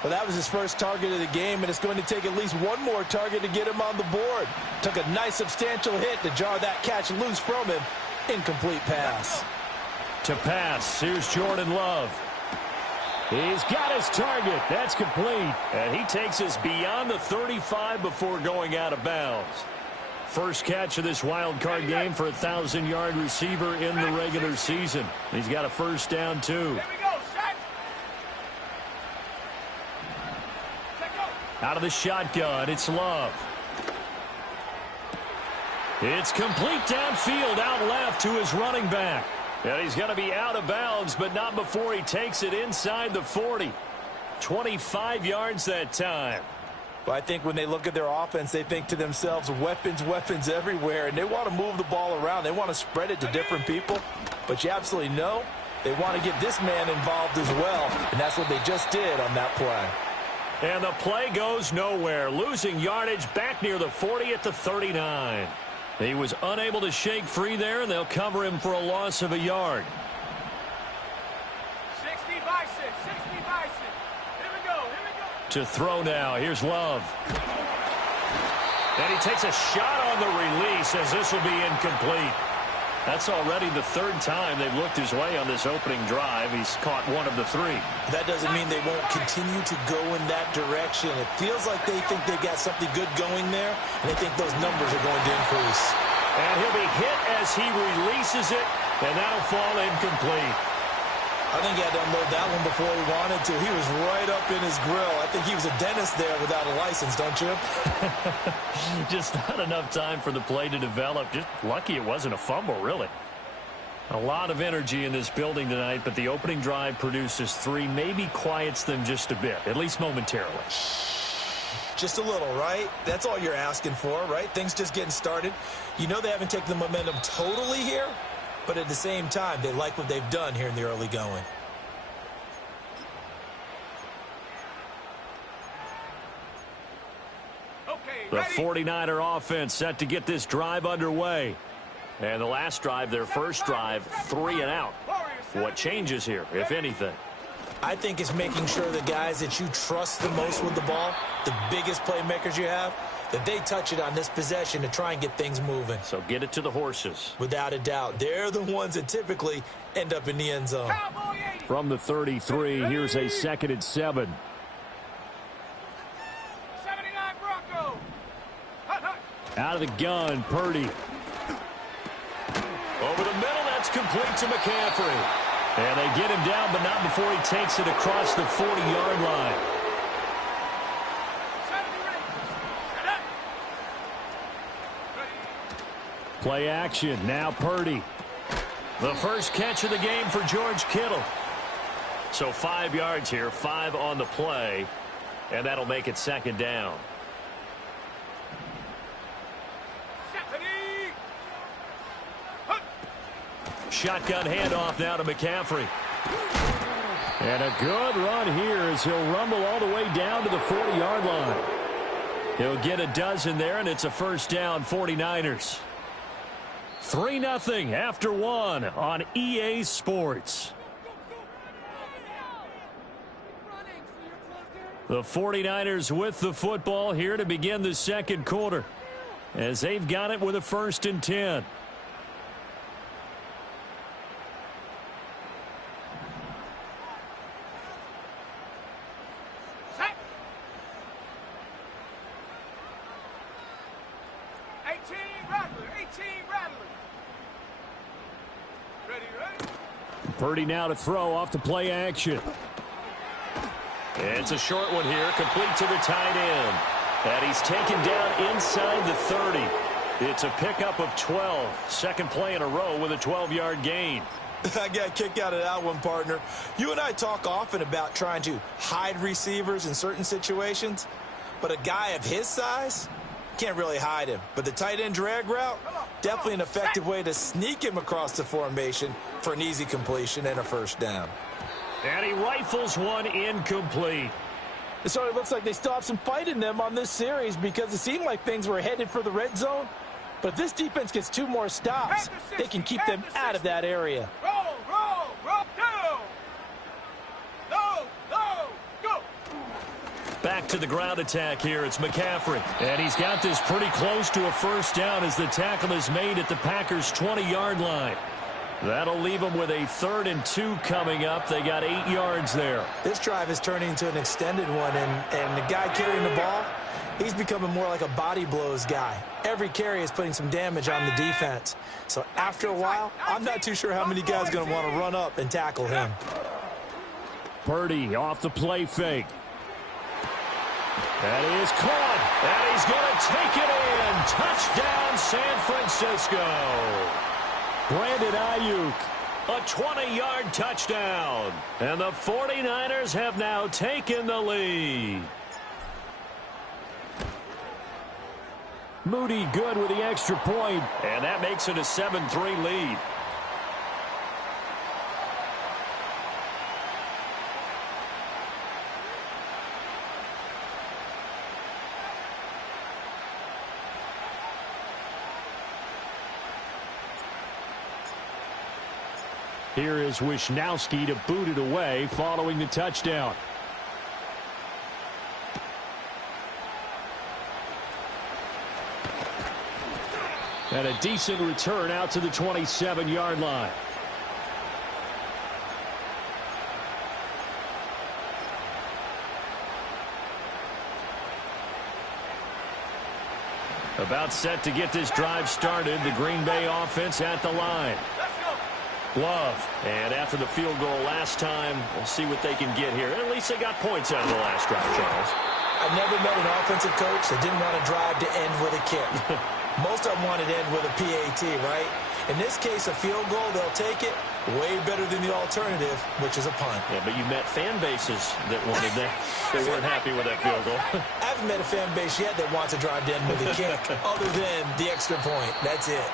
Well, that was his first target of the game, and it's going to take at least one more target to get him on the board. Took a nice substantial hit to jar that catch loose from him. Incomplete pass. To pass, here's Jordan Love. He's got his target. That's complete. And he takes us beyond the 35 before going out of bounds. First catch of this wild card game for a 1,000-yard receiver in the regular season. He's got a 1st down, too. Out of the shotgun, it's Love. It's complete downfield, out left to his running back. And he's going to be out of bounds, but not before he takes it inside the 40. 25 yards that time. Well, I think when they look at their offense, they think to themselves, weapons, weapons everywhere, and they want to move the ball around. They want to spread it to different people, but you absolutely know they want to get this man involved as well, and that's what they just did on that play. And the play goes nowhere, losing yardage back near the 40 at the 39. He was unable to shake free there, and they'll cover him for a loss of a yard. 60 by 6, 60 by 6. Here we go, here we go. To throw now, here's Love. And he takes a shot on the release as this will be incomplete. That's already the 3rd time they've looked his way on this opening drive. He's caught one of the 3. That doesn't mean they won't continue to go in that direction. It feels like they think they've got something good going there, and they think those numbers are going to increase. And he'll be hit as he releases it, and that'll fall incomplete. I think he had to unload that one before he wanted to. He was right up in his grill. I think he was a dentist there without a license, don't you? Just not enough time for the play to develop. Just lucky it wasn't a fumble, really. A lot of energy in this building tonight, but the opening drive produces 3, maybe quiets them just a bit, at least momentarily. Just a little, right? That's all you're asking for, right? Things just getting started. You know they haven't taken the momentum totally here, but at the same time, they like what they've done here in the early going. The 49er offense set to get this drive underway. And the last drive, their first drive, 3 and out. What changes here, if anything? I think it's making sure the guys that you trust the most with the ball, the biggest playmakers you have, that they touch it on this possession to try and get things moving. So get it to the horses. Without a doubt. They're the ones that typically end up in the end zone. From the 33, here's a 2nd and 7. 79 Bronco. Out of the gun, Purdy. Over the middle, that's complete to McCaffrey. And they get him down, but not before he takes it across the 40-yard line. Play action, now Purdy. The first catch of the game for George Kittle. So 5 yards here, 5 on the play, and that'll make it 2nd down. Shotgun handoff now to McCaffrey. And a good run here as he'll rumble all the way down to the 40-yard line. He'll get a dozen there, and it's a first down, 49ers. 3-0 after 1 on EA Sports. The 49ers with the football here to begin the second quarter, as they've got it with a 1st and 10. Purdy now to throw off the play action. It's a short one here, complete to the tight end. And he's taken down inside the 30. It's a pickup of 12. Second play in a row with a 12-yard gain. I got a kick out of that one, partner. You and I talk often about trying to hide receivers in certain situations, but a guy of his size can't really hide him. But the tight end drag route, definitely an effective way to sneak him across the formation for an easy completion and a first down. And he rifles one incomplete. So it looks like they still have some fight in them on this series because it seemed like things were headed for the red zone. But if this defense gets 2 more stops, they can keep them out of that area. Roll, down. Go. Back to the ground attack here. It's McCaffrey. And he's got this pretty close to a first down as the tackle is made at the Packers' 20-yard line. That'll leave them with a 3rd and 2 coming up. They got 8 yards there. This drive is turning into an extended one, and the guy carrying the ball, he's becoming more like a body blows guy. Every carry is putting some damage on the defense. So after a while, I'm not too sure how many guys are going to want to run up and tackle him. Purdy off the play fake. That is caught, and he's going to take it in. Touchdown, San Francisco. Brandon Ayuk, a 20-yard touchdown. And the 49ers have now taken the lead. Moody good with the extra point, and that makes it a 7-3 lead. Here is Wisnowski to boot it away following the touchdown. And a decent return out to the 27-yard line. About set to get this drive started. The Green Bay offense at the line. Love. And after the field goal last time, we'll see what they can get here. At least they got points out of the last drive, Charles. I've never met an offensive coach that didn't want to drive to end with a kick. Most of them wanted to end with a PAT, right? In this case, a field goal, they'll take it. Way better than the alternative, which is a punt. Yeah, but you met fan bases that wanted that. They weren't happy with that field goal. I haven't met a fan base yet that wants to drive in with a kick other than the extra point. That's it.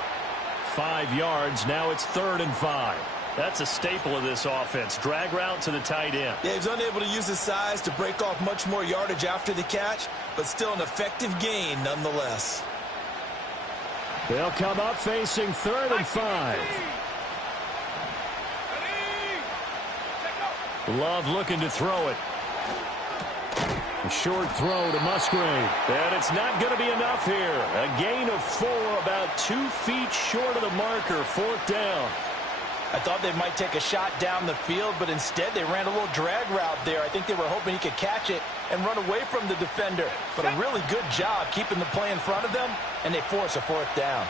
5 yards. Now it's 3rd and 5. That's a staple of this offense. Drag route to the tight end. Yeah, he's unable to use his size to break off much more yardage after the catch, but still an effective gain nonetheless. They'll come up facing 3rd and 5. Love looking to throw it. A short throw to Musgrave. And it's not going to be enough here. A gain of 4, about 2 feet short of the marker. 4th down. I thought they might take a shot down the field, but instead they ran a little drag route there. I think they were hoping he could catch it and run away from the defender. But a really good job keeping the play in front of them, and they force a 4th down.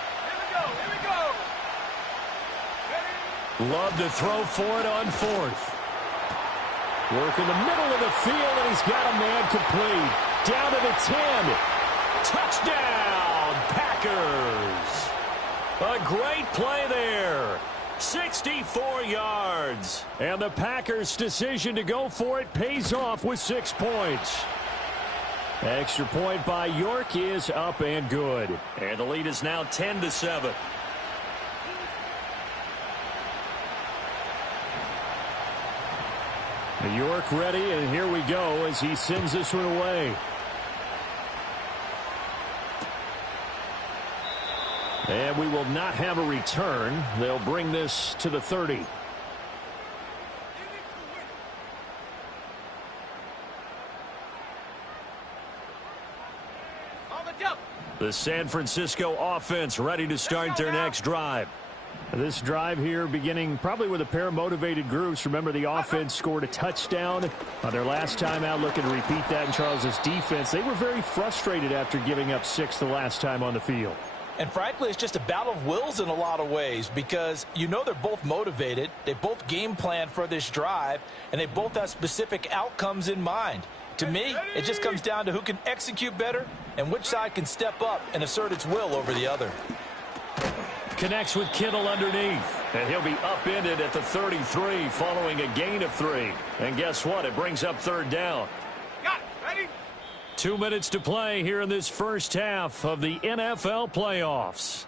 Here we go. Love to throw for it on 4th. Work in the middle of the field, and he's got a man complete. Down to the 10. Touchdown, Packers. A great play there. 64 yards. And the Packers' decision to go for it pays off with 6 points. Extra point by York is up and good. And the lead is now 10-7. York ready, and here we go as he sends this one away. And we will not have a return. They'll bring this to the 30. The San Francisco offense ready to start their next drive. This drive here beginning probably with a pair of motivated groups. Remember, the offense scored a touchdown on their last time out, looking to repeat that in Charles' defense. They were very frustrated after giving up 6 the last time on the field. And frankly, it's just a battle of wills in a lot of ways because you know they're both motivated. They both game plan for this drive, and they both have specific outcomes in mind. To me, it just comes down to who can execute better and which side can step up and assert its will over the other. Connects with Kittle underneath, and he'll be upended at the 33 following a gain of 3. And guess what? It brings up 3rd down. Got it. Ready? 2 minutes to play here in this first half of the NFL playoffs.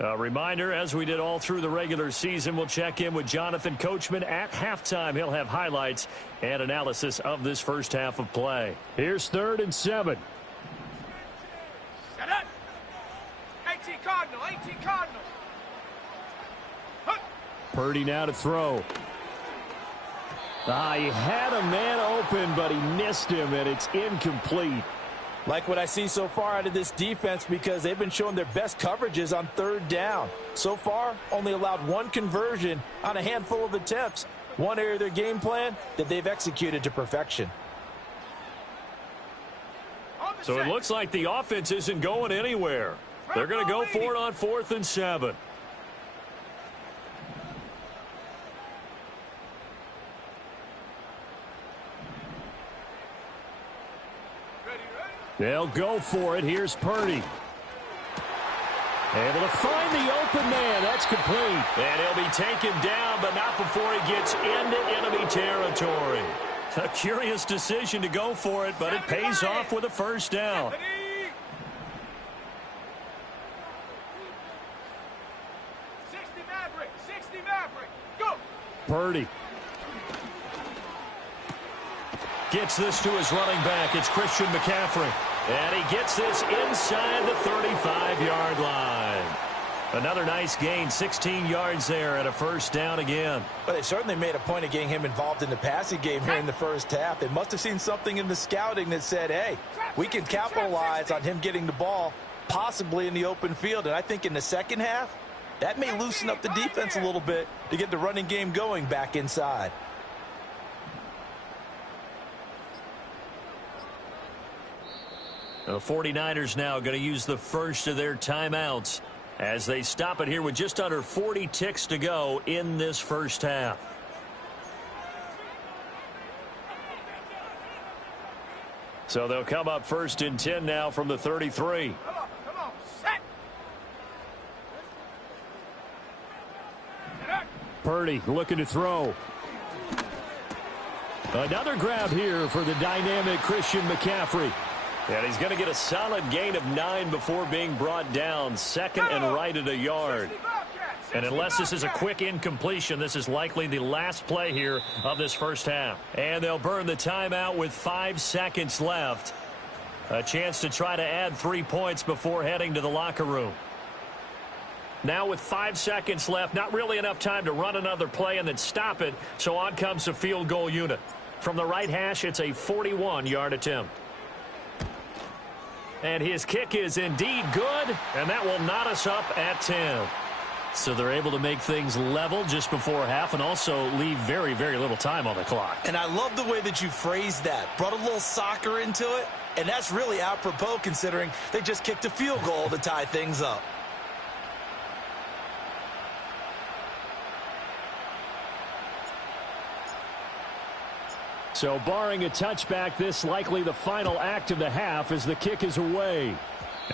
A reminder, as we did all through the regular season, we'll check in with Jonathan Coachman at halftime. He'll have highlights and analysis of this first half of play. Here's 3rd and 7. Set up. 18 Cardinal. 18 Cardinal. Purdy now to throw. He had a man open, but he missed him, and it's incomplete. Like what I see so far out of this defense because they've been showing their best coverages on 3rd down. So far, only allowed 1 conversion on a handful of attempts. One area of their game plan that they've executed to perfection. So it looks like the offense isn't going anywhere. They're going to go for it on 4th and 7. They'll go for it. Here's Purdy. Able to find the open man. That's complete. And he'll be taken down, but not before he gets into enemy territory. A curious decision to go for it, but it pays off with a 1st down. 60 Maverick. 60 Maverick. Go. Purdy gets this to his running back. It's Christian McCaffrey. And he gets this inside the 35-yard line. Another nice gain, 16 yards there, and a 1st down again. But they certainly made a point of getting him involved in the passing game here in the first half. They must have seen something in the scouting that said, hey, we can capitalize on him getting the ball, possibly in the open field. And I think in the second half, that may loosen up the defense a little bit to get the running game going back inside. The 49ers now going to use the first of their timeouts as they stop it here with just under 40 ticks to go in this first half. So they'll come up 1st and 10 now from the 33. Come on. Set. Purdy looking to throw. Another grab here for the dynamic Christian McCaffrey. And he's going to get a solid gain of 9 before being brought down. Second and right at a yard. And unless this is a quick incompletion, this is likely the last play here of this first half. And they'll burn the timeout with 5 seconds left. A chance to try to add 3 points before heading to the locker room. Now with 5 seconds left, not really enough time to run another play and then stop it. So on comes the field goal unit. From the right hash, it's a 41-yard attempt. And his kick is indeed good, and that will knot us up at 10. So they're able to make things level just before half and also leave very, very little time on the clock. And I love the way that you phrased that. Brought a little soccer into it, and that's really apropos considering they just kicked a field goal to tie things up. So barring a touchback, this likely the final act of the half as the kick is away.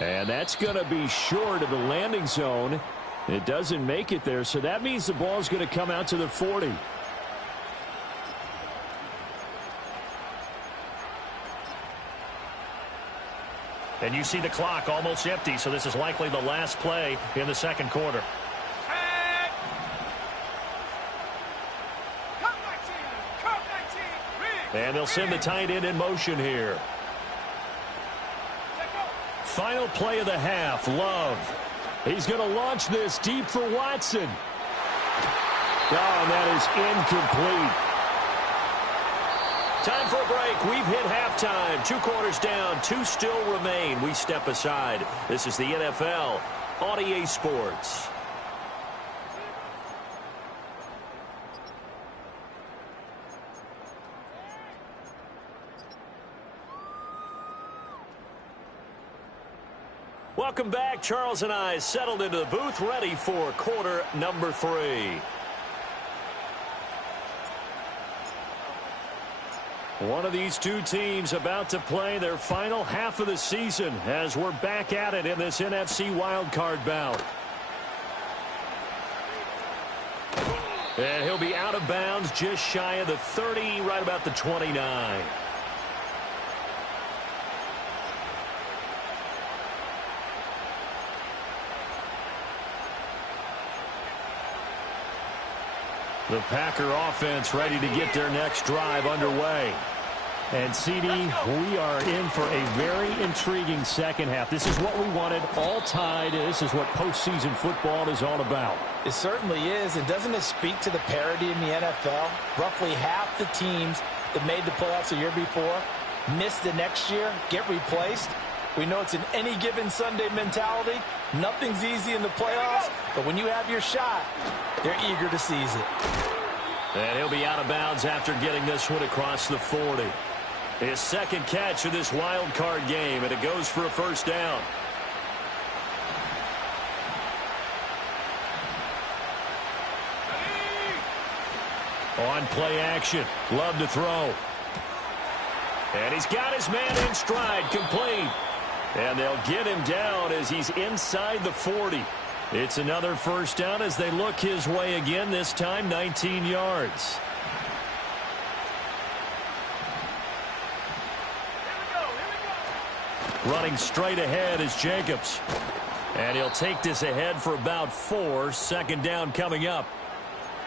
And that's going to be short of the landing zone. It doesn't make it there, so that means the ball is going to come out to the 40. And you see the clock almost empty, so this is likely the last play in the second quarter. And they'll send the tight end in motion here. Final play of the half, Love. He's going to launch this deep for Watson. Oh, and that is incomplete. Time for a break. We've hit halftime. 2 quarters down, 2 still remain. We step aside. This is the NFL on EA Sports. Welcome back. Charles and I settled into the booth, ready for quarter number 3. One of these two teams about to play their final half of the season as we're back at it in this NFC wildcard bout. And he'll be out of bounds just shy of the 30, right about the 29. The Packer offense ready to get their next drive underway. And, CD, we are in for a very intriguing second half. This is what we wanted, all tied. This is what postseason football is all about. It certainly is, and doesn't it speak to the parity in the NFL? Roughly half the teams that made the playoffs a year before miss the next year, get replaced. We know it's an any given Sunday mentality. Nothing's easy in the playoffs, but when you have your shot, they're eager to seize it. And he'll be out of bounds after getting this one across the 40. His second catch of this wild card game, and it goes for a first down. On play action, Love to throw. And he's got his man in stride, complete. And they'll get him down as he's inside the 40. It's another first down as they look his way again, this time 19 yards. Running straight ahead is Jacobs. And he'll take this ahead for about 4. Second down coming up.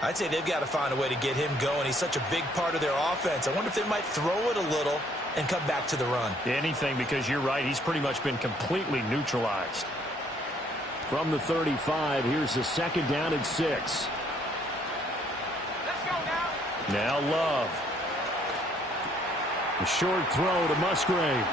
I'd say they've got to find a way to get him going. He's such a big part of their offense. I wonder if they might throw it a little and come back to the run. Anything, because you're right. He's pretty much been completely neutralized. From the 35, here's the second down and 6. Let's go now. Now Love. A short throw to Musgrave.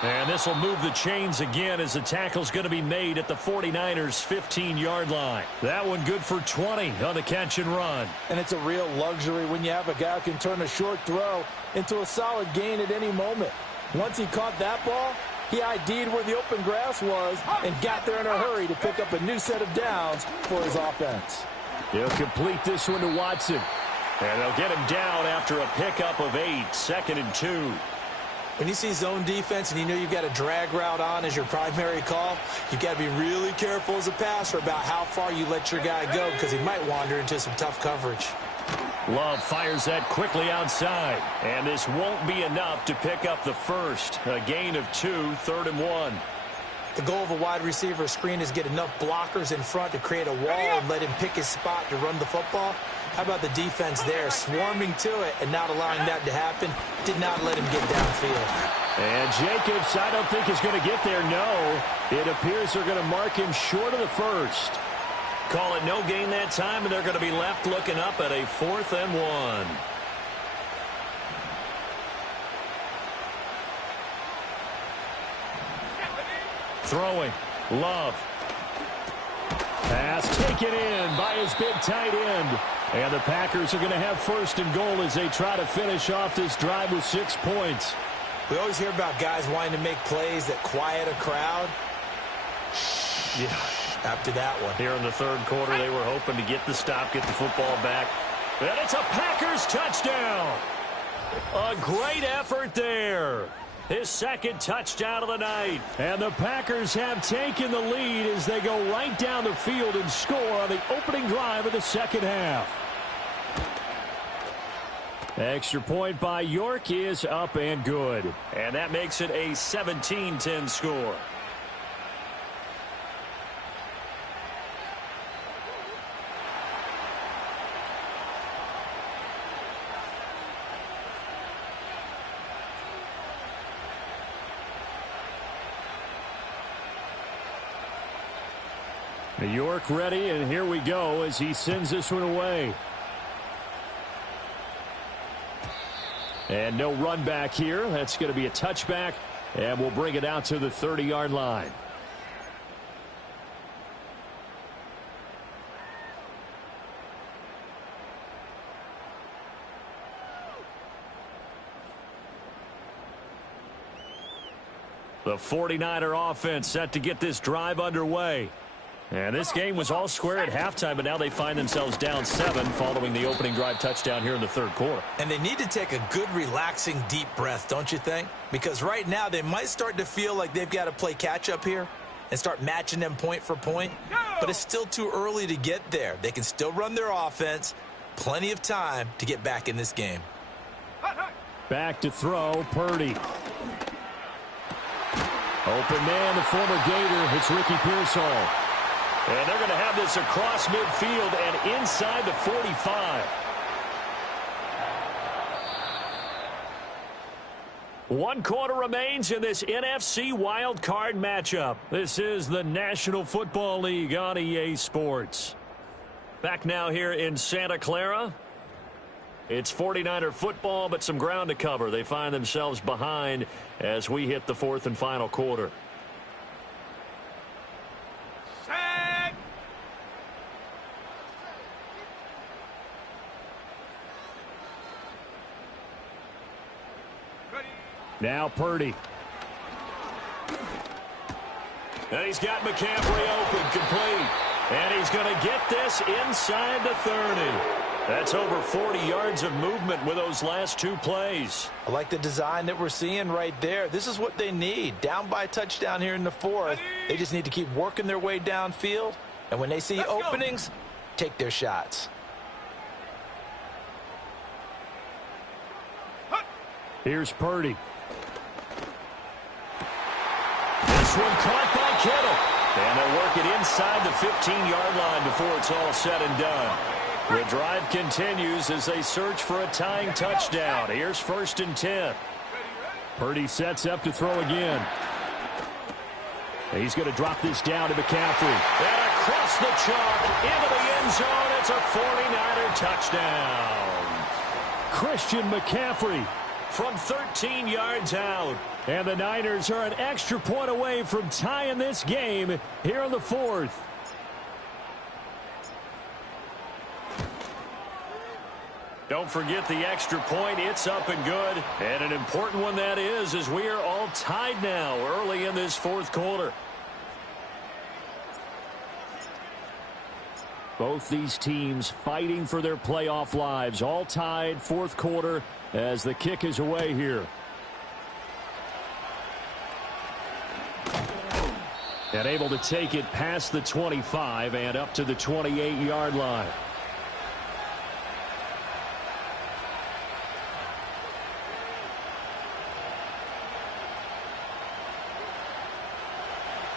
And this will move the chains again as the tackle's going to be made at the 49ers' 15-yard line. That one good for 20 on the catch and run. And it's a real luxury when you have a guy who can turn a short throw into a solid gain at any moment. Once he caught that ball, he ID'd where the open grass was and got there in a hurry to pick up a new set of downs for his offense. He'll complete this one to Watson. And they'll get him down after a pickup of 8, 2nd and 2. When you see zone defense and you know you've got a drag route on as your primary call, you've got to be really careful as a passer about how far you let your guy go because he might wander into some tough coverage. Love fires that quickly outside, and this won't be enough to pick up the first. A gain of 2, 3rd and 1. The goal of a wide receiver screen is get enough blockers in front to create a wall and let him pick his spot to run the football. How about the defense there, swarming to it and not allowing that to happen? Did not let him get downfield. And Jacobs, I don't think is going to get there. No, it appears they're going to mark him short of the first. Call it no gain that time, and they're going to be left looking up at a 4th and 1. Throwing. Love. Pass taken in by his big tight end. And the Packers are going to have 1st and goal as they try to finish off this drive with 6 points. We always hear about guys wanting to make plays that quiet a crowd. Yeah. After that one. Here in the 3rd quarter, they were hoping to get the stop, get the football back. And it's a Packers touchdown. A great effort there. His 2nd touchdown of the night. And the Packers have taken the lead as they go right down the field and score on the opening drive of the 2nd half. Extra point by York is up and good. And that makes it a 17-10 score. New York ready, and here we go as he sends this one away. And no run back here. That's going to be a touchback, and we'll bring it out to the 30-yard line. The 49er offense set to get this drive underway. And this game was all square at halftime, but now they find themselves down 7 following the opening drive touchdown here in the 3rd quarter. And they need to take a good, relaxing, deep breath, don't you think? Because right now they might start to feel like they've got to play catch-up here and start matching them point for point. But it's still too early to get there. They can still run their offense. Plenty of time to get back in this game. Back to throw, Purdy. Open man, the former Gator. It's Ricky Pearsall. And they're going to have this across midfield and inside the 45. One quarter remains in this NFC wild card matchup. This is the National Football League on EA Sports. Back now here in Santa Clara. It's 49er football, but some ground to cover. They find themselves behind as we hit the 4th and final quarter. Now Purdy. And he's got McCaffrey open, complete. And he's going to get this inside the 30. That's over 40 yards of movement with those last 2 plays. I like the design that we're seeing right there. This is what they need. Down by a touchdown here in the 4th. They just need to keep working their way downfield. And when they see openings, take their shots. Here's Purdy. This one caught by Kittle. And they'll work it inside the 15-yard line before it's all said and done. The drive continues as they search for a tying touchdown. Here's 1st and 10. Purdy sets up to throw again. He's going to drop this down to McCaffrey. And across the chalk into the end zone. It's a 49er touchdown. Christian McCaffrey from 13 yards out. And the Niners are an extra point away from tying this game here in the 4th. Don't forget the extra point. It's up and good. And an important one that is, as we are all tied now early in this 4th quarter. Both these teams fighting for their playoff lives. All tied, 4th quarter as the kick is away here. And able to take it past the 25 and up to the 28-yard line.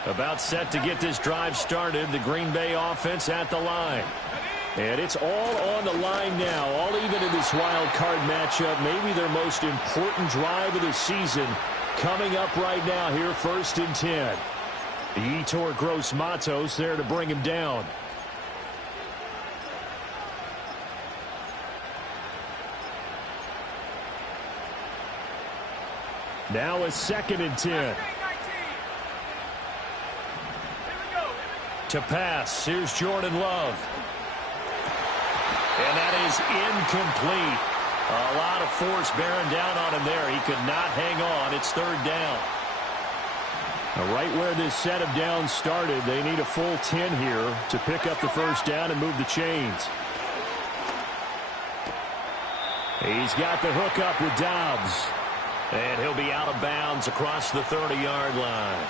About set to get this drive started. The Green Bay offense at the line. And it's all on the line now, all even in this wild card matchup. Maybe their most important drive of the season coming up right now here, 1st and 10. Yetur Gross-Matos there to bring him down. Now a 2nd and 10. To pass, here's Jordan Love. And that is incomplete. A lot of force bearing down on him there. He could not hang on. It's 3rd down. Now, right where this set of downs started, they need a full 10 here to pick up the 1st down and move the chains. He's got the hook up with Dobbs. And he'll be out of bounds across the 30-yard line.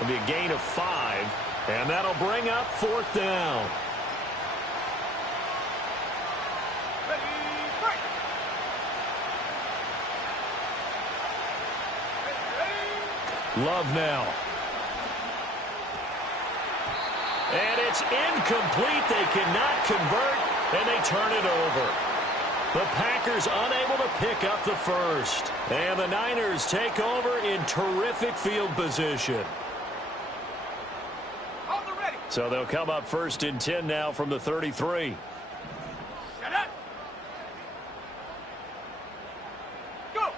It'll be a gain of 5. And that'll bring up 4th down. Love now. And it's incomplete. They cannot convert, and they turn it over. The Packers unable to pick up the 1st. And the Niners take over in terrific field position. So they'll come up 1st and 10 now from the 33. Shut up. Go.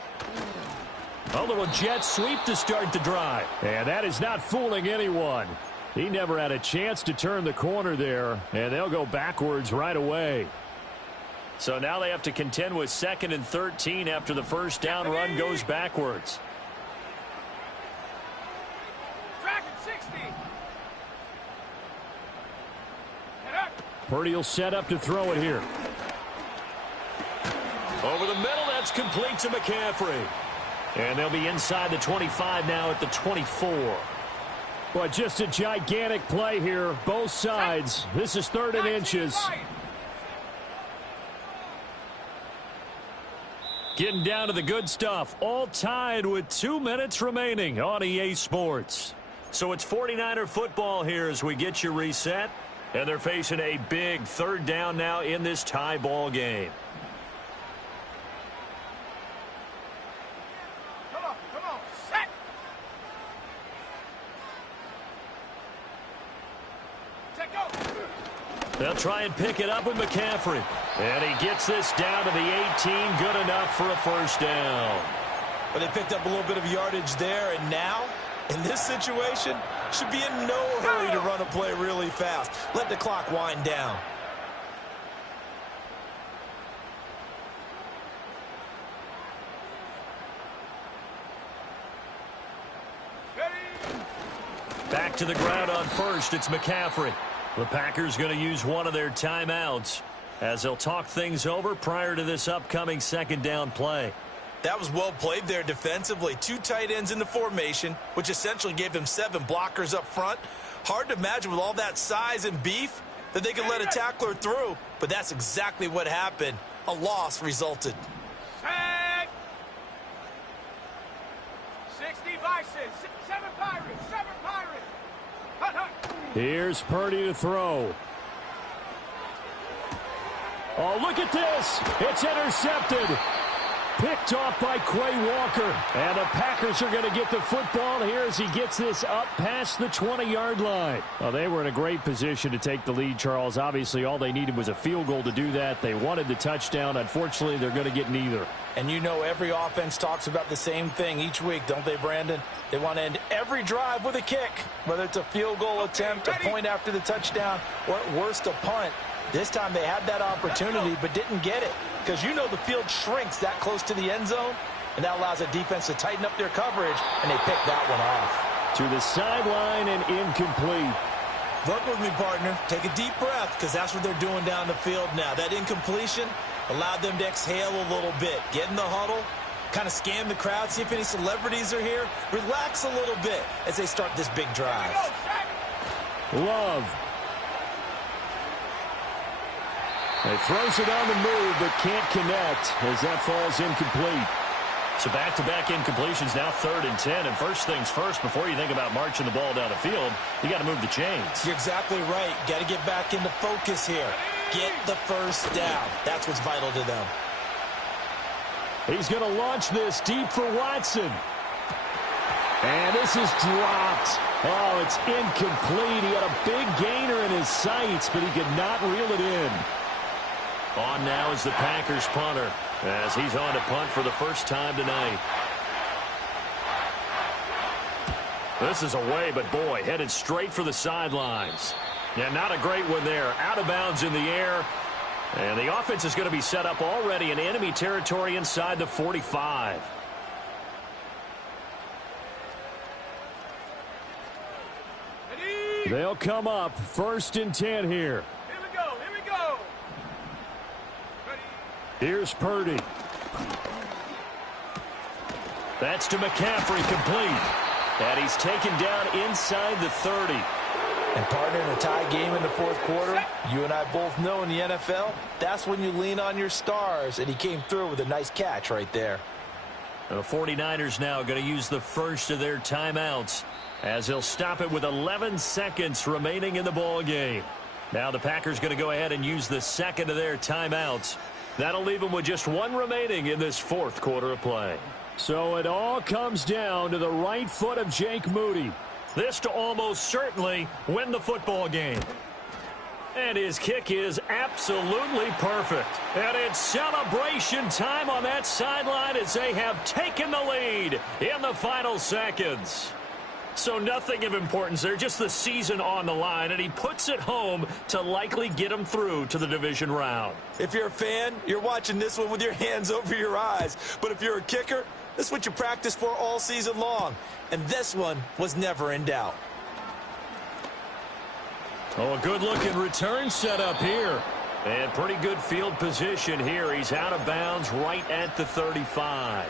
A little jet sweep to start the drive. And that is not fooling anyone. He never had a chance to turn the corner there, and they'll go backwards right away. So now they have to contend with 2nd and 13 after the 1st down run goes backwards. Purdy will set up to throw it here. Over the middle, that's complete to McCaffrey. And they'll be inside the 25 now at the 24. But just a gigantic play here, both sides. This is 3rd and inches. Getting down to the good stuff. All tied with 2 minutes remaining on EA Sports. So it's 49er football here as we get you reset. And they're facing a big 3rd down now in this tie ball game. Come on, set. Take go. They'll try and pick it up with McCaffrey. And he gets this down to the 18. Good enough for a 1st down. But they picked up a little bit of yardage there, and now, in this situation, should be in no hurry to run a play really fast. Let the clock wind down. Back to the ground on 1st. It's McCaffrey. The Packers going to use one of their timeouts as they'll talk things over prior to this upcoming 2nd down play. That was well played there defensively. 2 tight ends in the formation, which essentially gave them 7 blockers up front. Hard to imagine with all that size and beef that they could let a tackler through, but that's exactly what happened. A loss resulted. Set. 60 Bison, 7 Pirates, 7 Pirates. Hut, hut. Here's Purdy to throw. Oh, look at this. It's intercepted. Picked off by Quay Walker. And the Packers are going to get the football here as he gets this up past the 20-yard line. Well, they were in a great position to take the lead, Charles. Obviously, all they needed was a field goal to do that. They wanted the touchdown. Unfortunately, they're going to get neither. And you know every offense talks about the same thing each week, don't they, Brandon? They want to end every drive with a kick, whether it's a field goal attempt, a point after the touchdown, or at worst, a punt. This time they had that opportunity but didn't get it because you know the field shrinks that close to the end zone, and that allows the defense to tighten up their coverage, and they pick that one off. To the sideline and incomplete. Work with me, partner. Take a deep breath because that's what they're doing down the field now. That incompletion allowed them to exhale a little bit. Get in the huddle, kind of scan the crowd, see if any celebrities are here. Relax a little bit as they start this big drive. Love. He throws it on the move, but can't connect as that falls incomplete. So back-to-back incompletions, now 3rd and 10. And first things first, before you think about marching the ball down the field, you got to move the chains. You're exactly right. Got to get back into focus here. Get the first down. That's what's vital to them. He's going to launch this deep for Watson. And this is dropped. Oh, it's incomplete. He had a big gainer in his sights, but he could not reel it in. On now is the Packers punter, as he's on to punt for the first time tonight. This is away, but boy, headed straight for the sidelines. Yeah, not a great one there. Out of bounds in the air. And the offense is going to be set up already in enemy territory inside the 45. They'll come up 1st and 10 here. Here we go. Here's Purdy. That's to McCaffrey, complete. And he's taken down inside the 30. And partner, in a tie game in the 4th quarter, you and I both know in the NFL, that's when you lean on your stars, and he came through with a nice catch right there. The 49ers now going to use the first of their timeouts, as he'll stop it with 11 seconds remaining in the ball game. Now the Packers going to go ahead and use the second of their timeouts. That'll leave them with just 1 remaining in this 4th quarter of play. So it all comes down to the right foot of Jake Moody. This to almost certainly win the football game. And his kick is absolutely perfect. And it's celebration time on that sideline as they have taken the lead in the final seconds. So nothing of importance there, just the season on the line, and he puts it home to likely get him through to the division round. If you're a fan, you're watching this one with your hands over your eyes. But if you're a kicker, this is what you practice for all season long. And this one was never in doubt. Oh, a good-looking return set up here. And pretty good field position here. He's out of bounds right at the 35.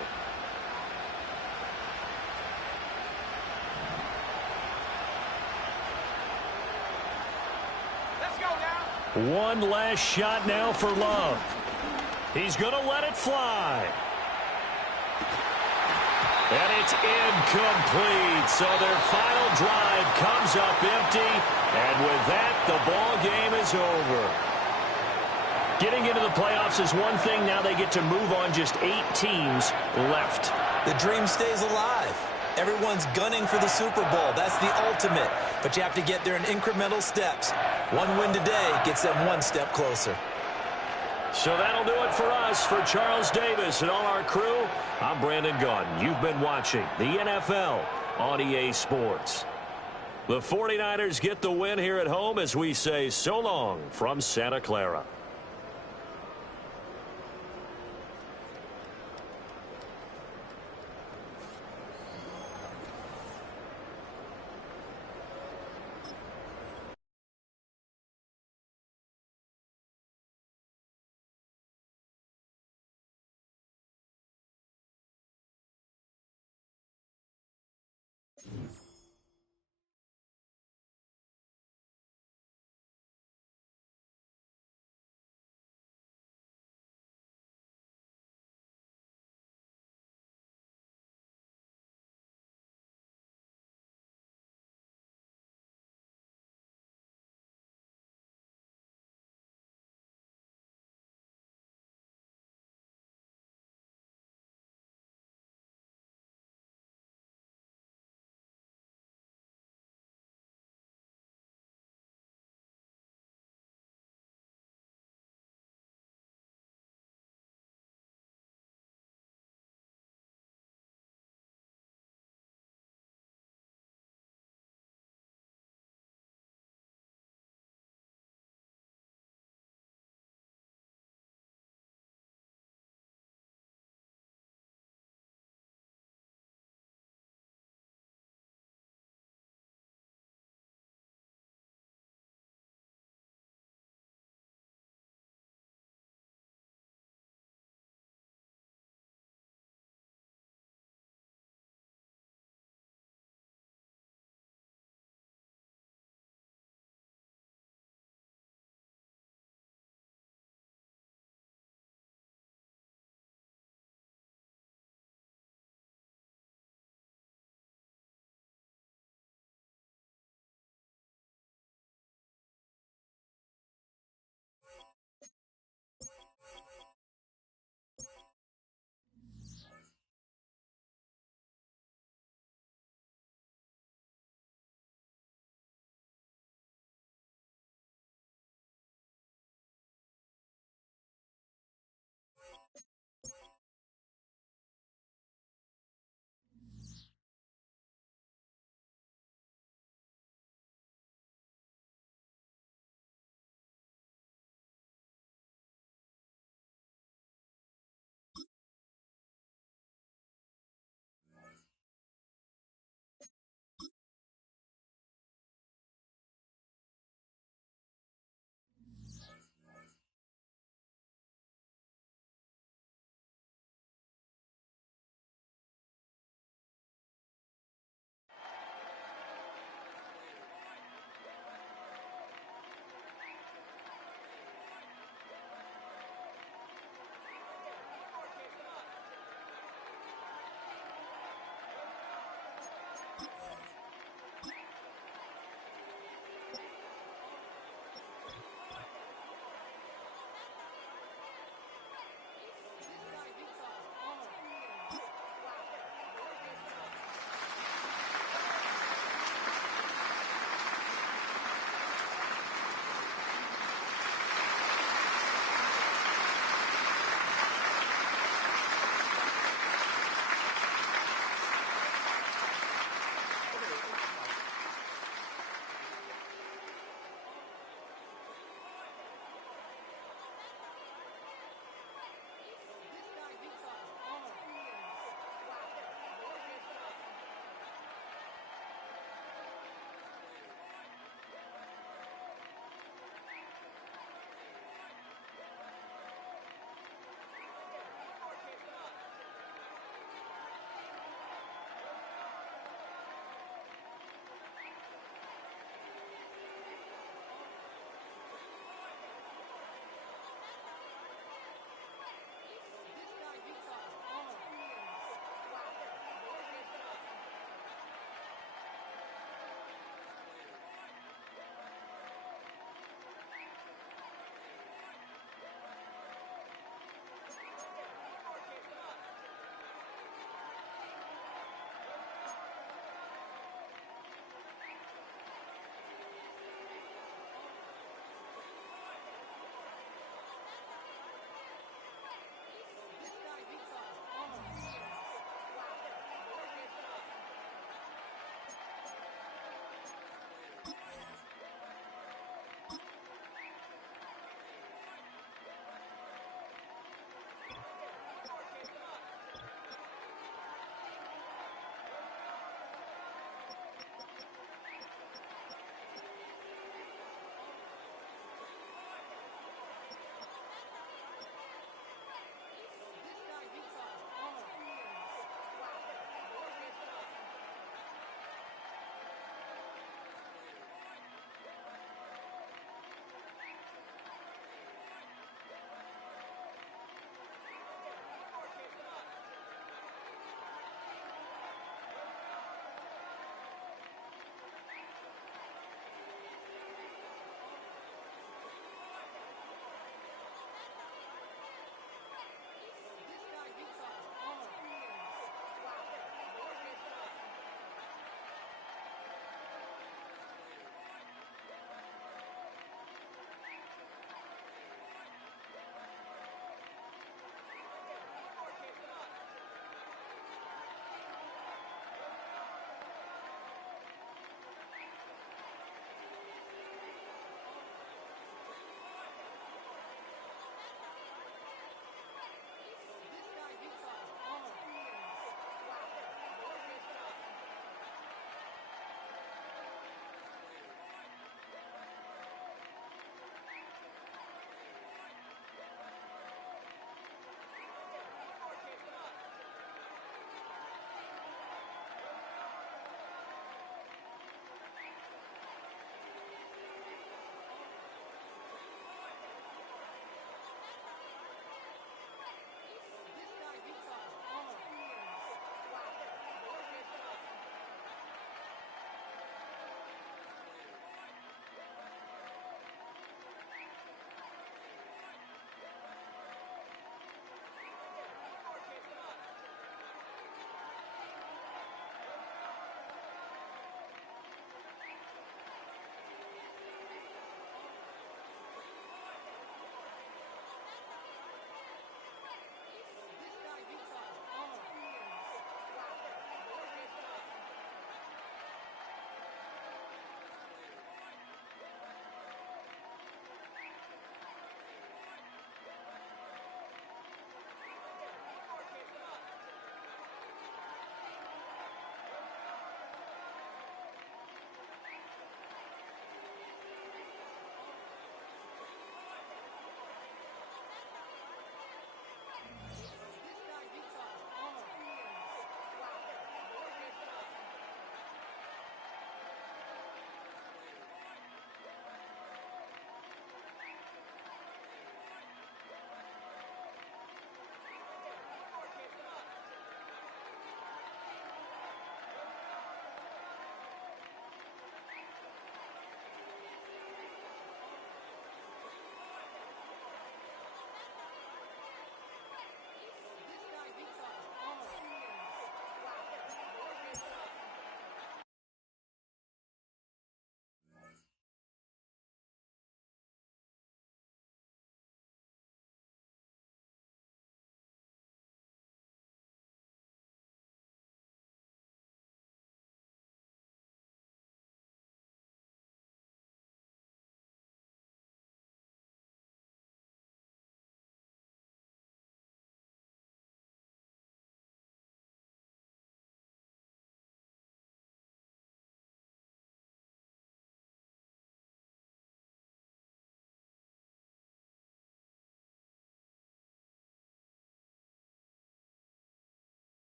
One last shot now for Love. He's going to let it fly. And it's incomplete. So their final drive comes up empty. And with that, the ball game is over. Getting into the playoffs is one thing. Now they get to move on. Just 8 teams left. The dream stays alive. Everyone's gunning for the Super Bowl. That's the ultimate. But you have to get there in incremental steps. One win today gets them 1 step closer. So that'll do it for us. For Charles Davis and all our crew, I'm Brandon Gunn. You've been watching the NFL on EA Sports. The 49ers get the win here at home as we say so long from Santa Clara.